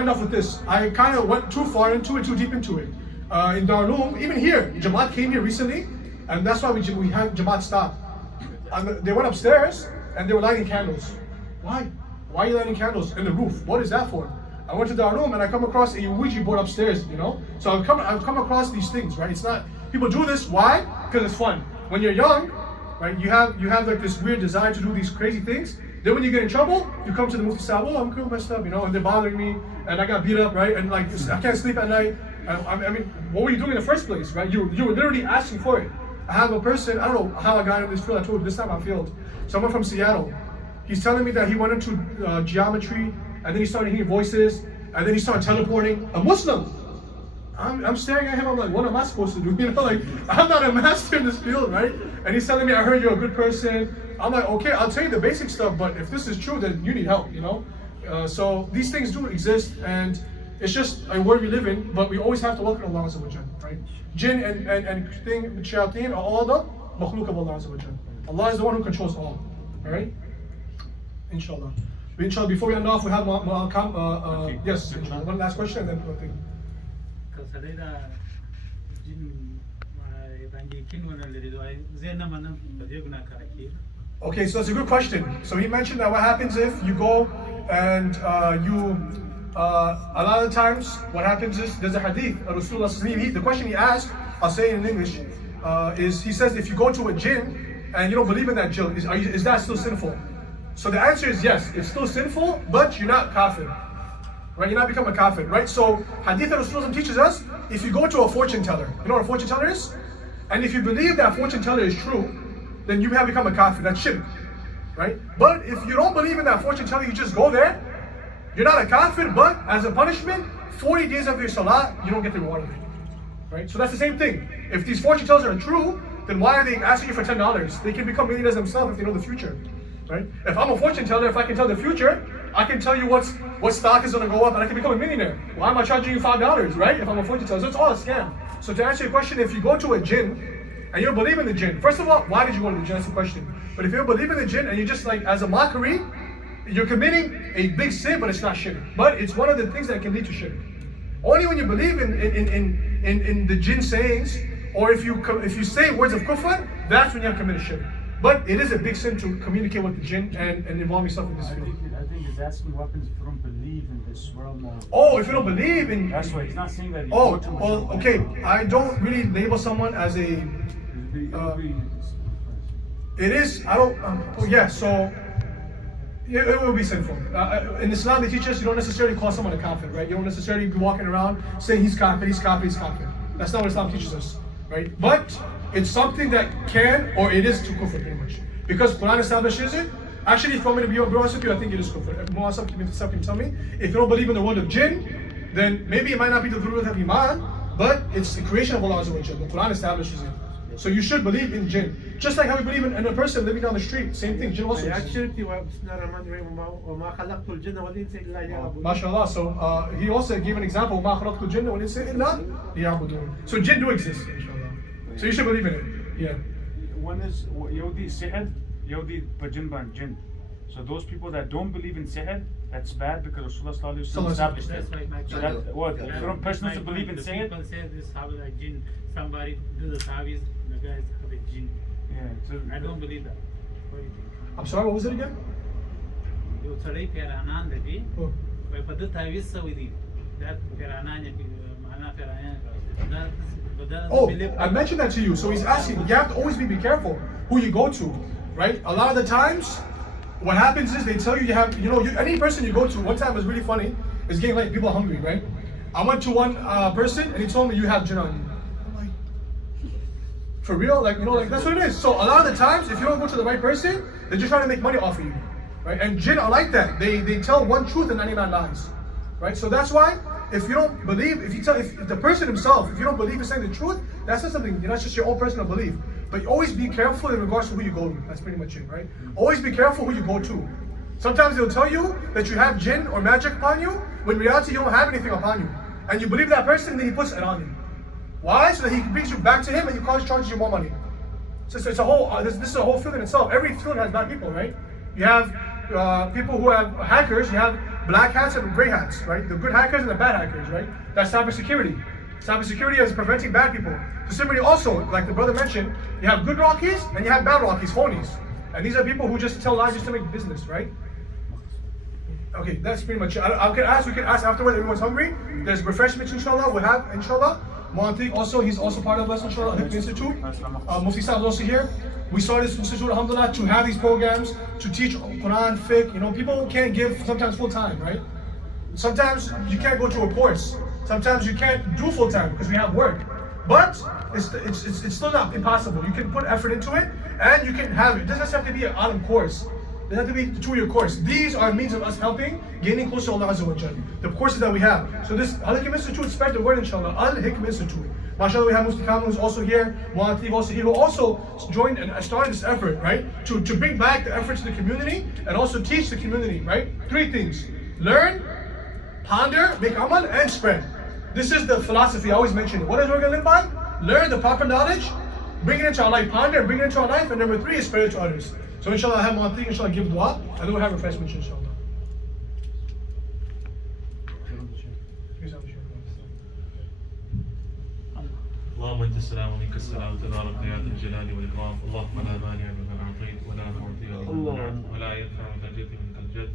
enough with this. I kind of went too far into it, too deep into it. In Darul, even here, Jamaat came here recently, and that's why we had Jamaat stop. They went upstairs, and they were lighting candles. Why? Why are you lighting candles in the roof? What is that for? I went to the room and I come across a Ouija board upstairs, So I've come across these things, right? It's not, people do this, why? Because it's fun. When you're young, right, you have like this weird desire to do these crazy things. Then when you get in trouble, you come to the Mufti Kamil Sakhi, I'm cool, messed up, and they're bothering me, and I got beat up, right? And like, I can't sleep at night. I mean, what were you doing in the first place, right? You were literally asking for it. I have a person, I don't know how I got in this field, I told you this time I failed. Someone from Seattle. He's telling me that he went into geometry, and then he started hearing voices, and then he started teleporting. A Muslim. I'm staring at him, I'm like, what am I supposed to do? Like, I'm not a master in this field, right? And he's telling me, I heard you're a good person. I'm like, okay, I'll tell you the basic stuff, but if this is true, then you need help, So these things do exist, and it's just a world we live in, but we always have to welcome Allah Azza wa Jal, right? Jinn and shayateen are all the makhluk of Allah Azza wa Jal. Allah is the one who controls all, alright? Inshallah. Inshallah, before we end off, we have yes, inshallah. One last question and then one thing. Okay, so that's a good question. So he mentioned that what happens if you go and a lot of the times what happens is there's a hadith, Rasulullah, the question he asked, I'll say it in English, is he says if you go to a jinn and you don't believe in that jinn, is that still sinful? So the answer is yes, it's still sinful, but you're not kafir. Right? You're not becoming a kafir, right? So hadith that Rasulullah teaches us, if you go to a fortune teller, you know what a fortune teller is? And if you believe that fortune teller is true, then you have become a kafir, that's shirk. Right? But if you don't believe in that fortune teller, you just go there, you're not a kafir, but as a punishment, 40 days of your salah, you don't get the reward of it. right? So that's the same thing. If these fortune tellers are true, then why are they asking you for $10? They can become millionaires themselves if they know the future, right? If I'm a fortune teller, if I can tell the future, I can tell you what stock is going to go up and I can become a millionaire. Why am I charging you $5, right? If I'm a fortune teller, so it's all a scam. So to answer your question, if you go to a jinn and you don't believe in the jinn, first of all, why did you go to the jinn? That's the question. But if you don't believe in the jinn and you just like as a mockery, you're committing a big sin, but it's not shirk. But it's one of the things that can lead to shirk. Only when you believe in the jinn sayings, or if you say words of kufr, that's when you have committed shirk. But it is a big sin to communicate with the jinn and involve yourself in this field. I think he's asking what happens if you don't believe in this world now. Oh, if you don't believe in... That's why he's not saying that. Oh, well, okay. I don't really label someone as a... it is, I don't... yeah, so... it will be sinful. In Islam, they teach us you don't necessarily call someone a kafir, right? You don't necessarily be walking around saying he's kafir, he's kafir, he's kafir. That's not what Islam teaches us, right? But it's something that can, or it is to kufr pretty much. Because Quran establishes it. Actually, if you want me to be honest with you, I think it is kufr. If Mawlana can tell me, if you don't believe in the word of jinn, then maybe it might not be the Dhurut of Iman, but it's the creation of Allah Azza wa Jal. The Quran establishes it. So you should believe in jinn. Just like how we believe in a person living down the street. Same thing, jinn also exists. MashaAllah. So he also gave an example. So jinn do exist, inshallah. So you should believe in it. Yeah. One is Yahudi sihr, Yahudi bajin jinn. So those people that don't believe in sihr, that's bad because Rasulullah established it. That's like my So that what? If a person doesn't believe in the sihr, people say this have a jinn. Somebody do the service, the guys have a jinn. yeah. So I don't believe that. What do you think? I'm sorry, what was it again? You try Peranan the day, Oh. but the Tavis Saudi, that Peranan, Mana Peranan. Oh, I mentioned that to you. So he's asking, you have to always be careful who you go to, right? A lot of the times, what happens is they tell you have, any person you go to, one time was really funny, it's getting late, people are hungry, right? I went to one person and he told me you have jinn on you. I'm like, for real? Like that's what it is. So a lot of the times, if you don't go to the right person, they're just trying to make money off of you, right? And jinn are like that. They tell one truth and 99 lies, right? So that's why, if you don't believe, if the person himself, if you don't believe in saying the truth, that's not something, that's just your own personal belief. But always be careful in regards to who you go to. That's pretty much it, right? Always be careful who you go to. Sometimes they'll tell you that you have jinn or magic upon you, when in reality you don't have anything upon you. And you believe that person, and then he puts it on you. Why? So that he brings you back to him and charges you more money. So it's a whole, this is a whole field in itself. Every field has bad people, right? You have people who have hackers, you have black hats and gray hats, right? The good hackers and the bad hackers, right? That's cybersecurity. Cybersecurity is preventing bad people. So similarly also, like the brother mentioned, you have good Rockies and you have bad Rockies, phonies. And these are people who just tell lies just to make business, right? Okay, that's pretty much it. We can ask afterwards, everyone's hungry. There's refreshments, inshallah, we'll have, inshallah. Atiq also, he's also part of us, inshallah, Al-Hikmah Institute. Mufti Kamil Sakhi is also here. We started this institute, alhamdulillah, to have these programs, to teach Quran, fiqh. People can't give sometimes full time, right? Sometimes you can't go to a course. Sometimes you can't do full time because we have work. But it's still not impossible. You can put effort into it and you can have it. It doesn't have to be an autumn course. It doesn't have to be a 2-year course. These are means of us helping, gaining closer to Allah Azza wa Jal. The courses that we have. So this Al-Hikmah Institute, spread the word, inshallah. Al-Hikmah Institute. MashaAllah, we have Mufti Kamil who's also here, Atiq also here, who also joined and started this effort, right? To bring back the effort to the community and also teach the community, right? 3 things. Learn, ponder, make amal, and spread. This is the philosophy I always mention. What is we're going to live by? Learn the proper knowledge, bring it into our life, ponder, and bring it into our life, and number 3 is spread it to others. So inshallah, I have Atiq, inshallah, give dua, and then we'll have refreshments, inshallah. اللهم انت السلام ومنك السلام تبارك يا ذا الجلال والاكرام اللهم لا مانع لما اعطيت ولا معطي لما منعت ولا ينفع ذا الجد منك الجد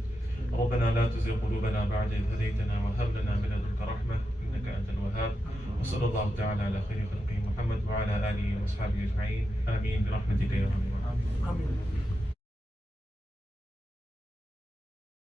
ربنا لا تزغ قلوبنا بعد إذ هديتنا وهب لنا من لدنك رحمة إنك أنت الوهاب وصلى الله تعالى على خير خلقه محمد وعلى آله وأصحابه أجمعين آمين برحمتك يا رب العالمين.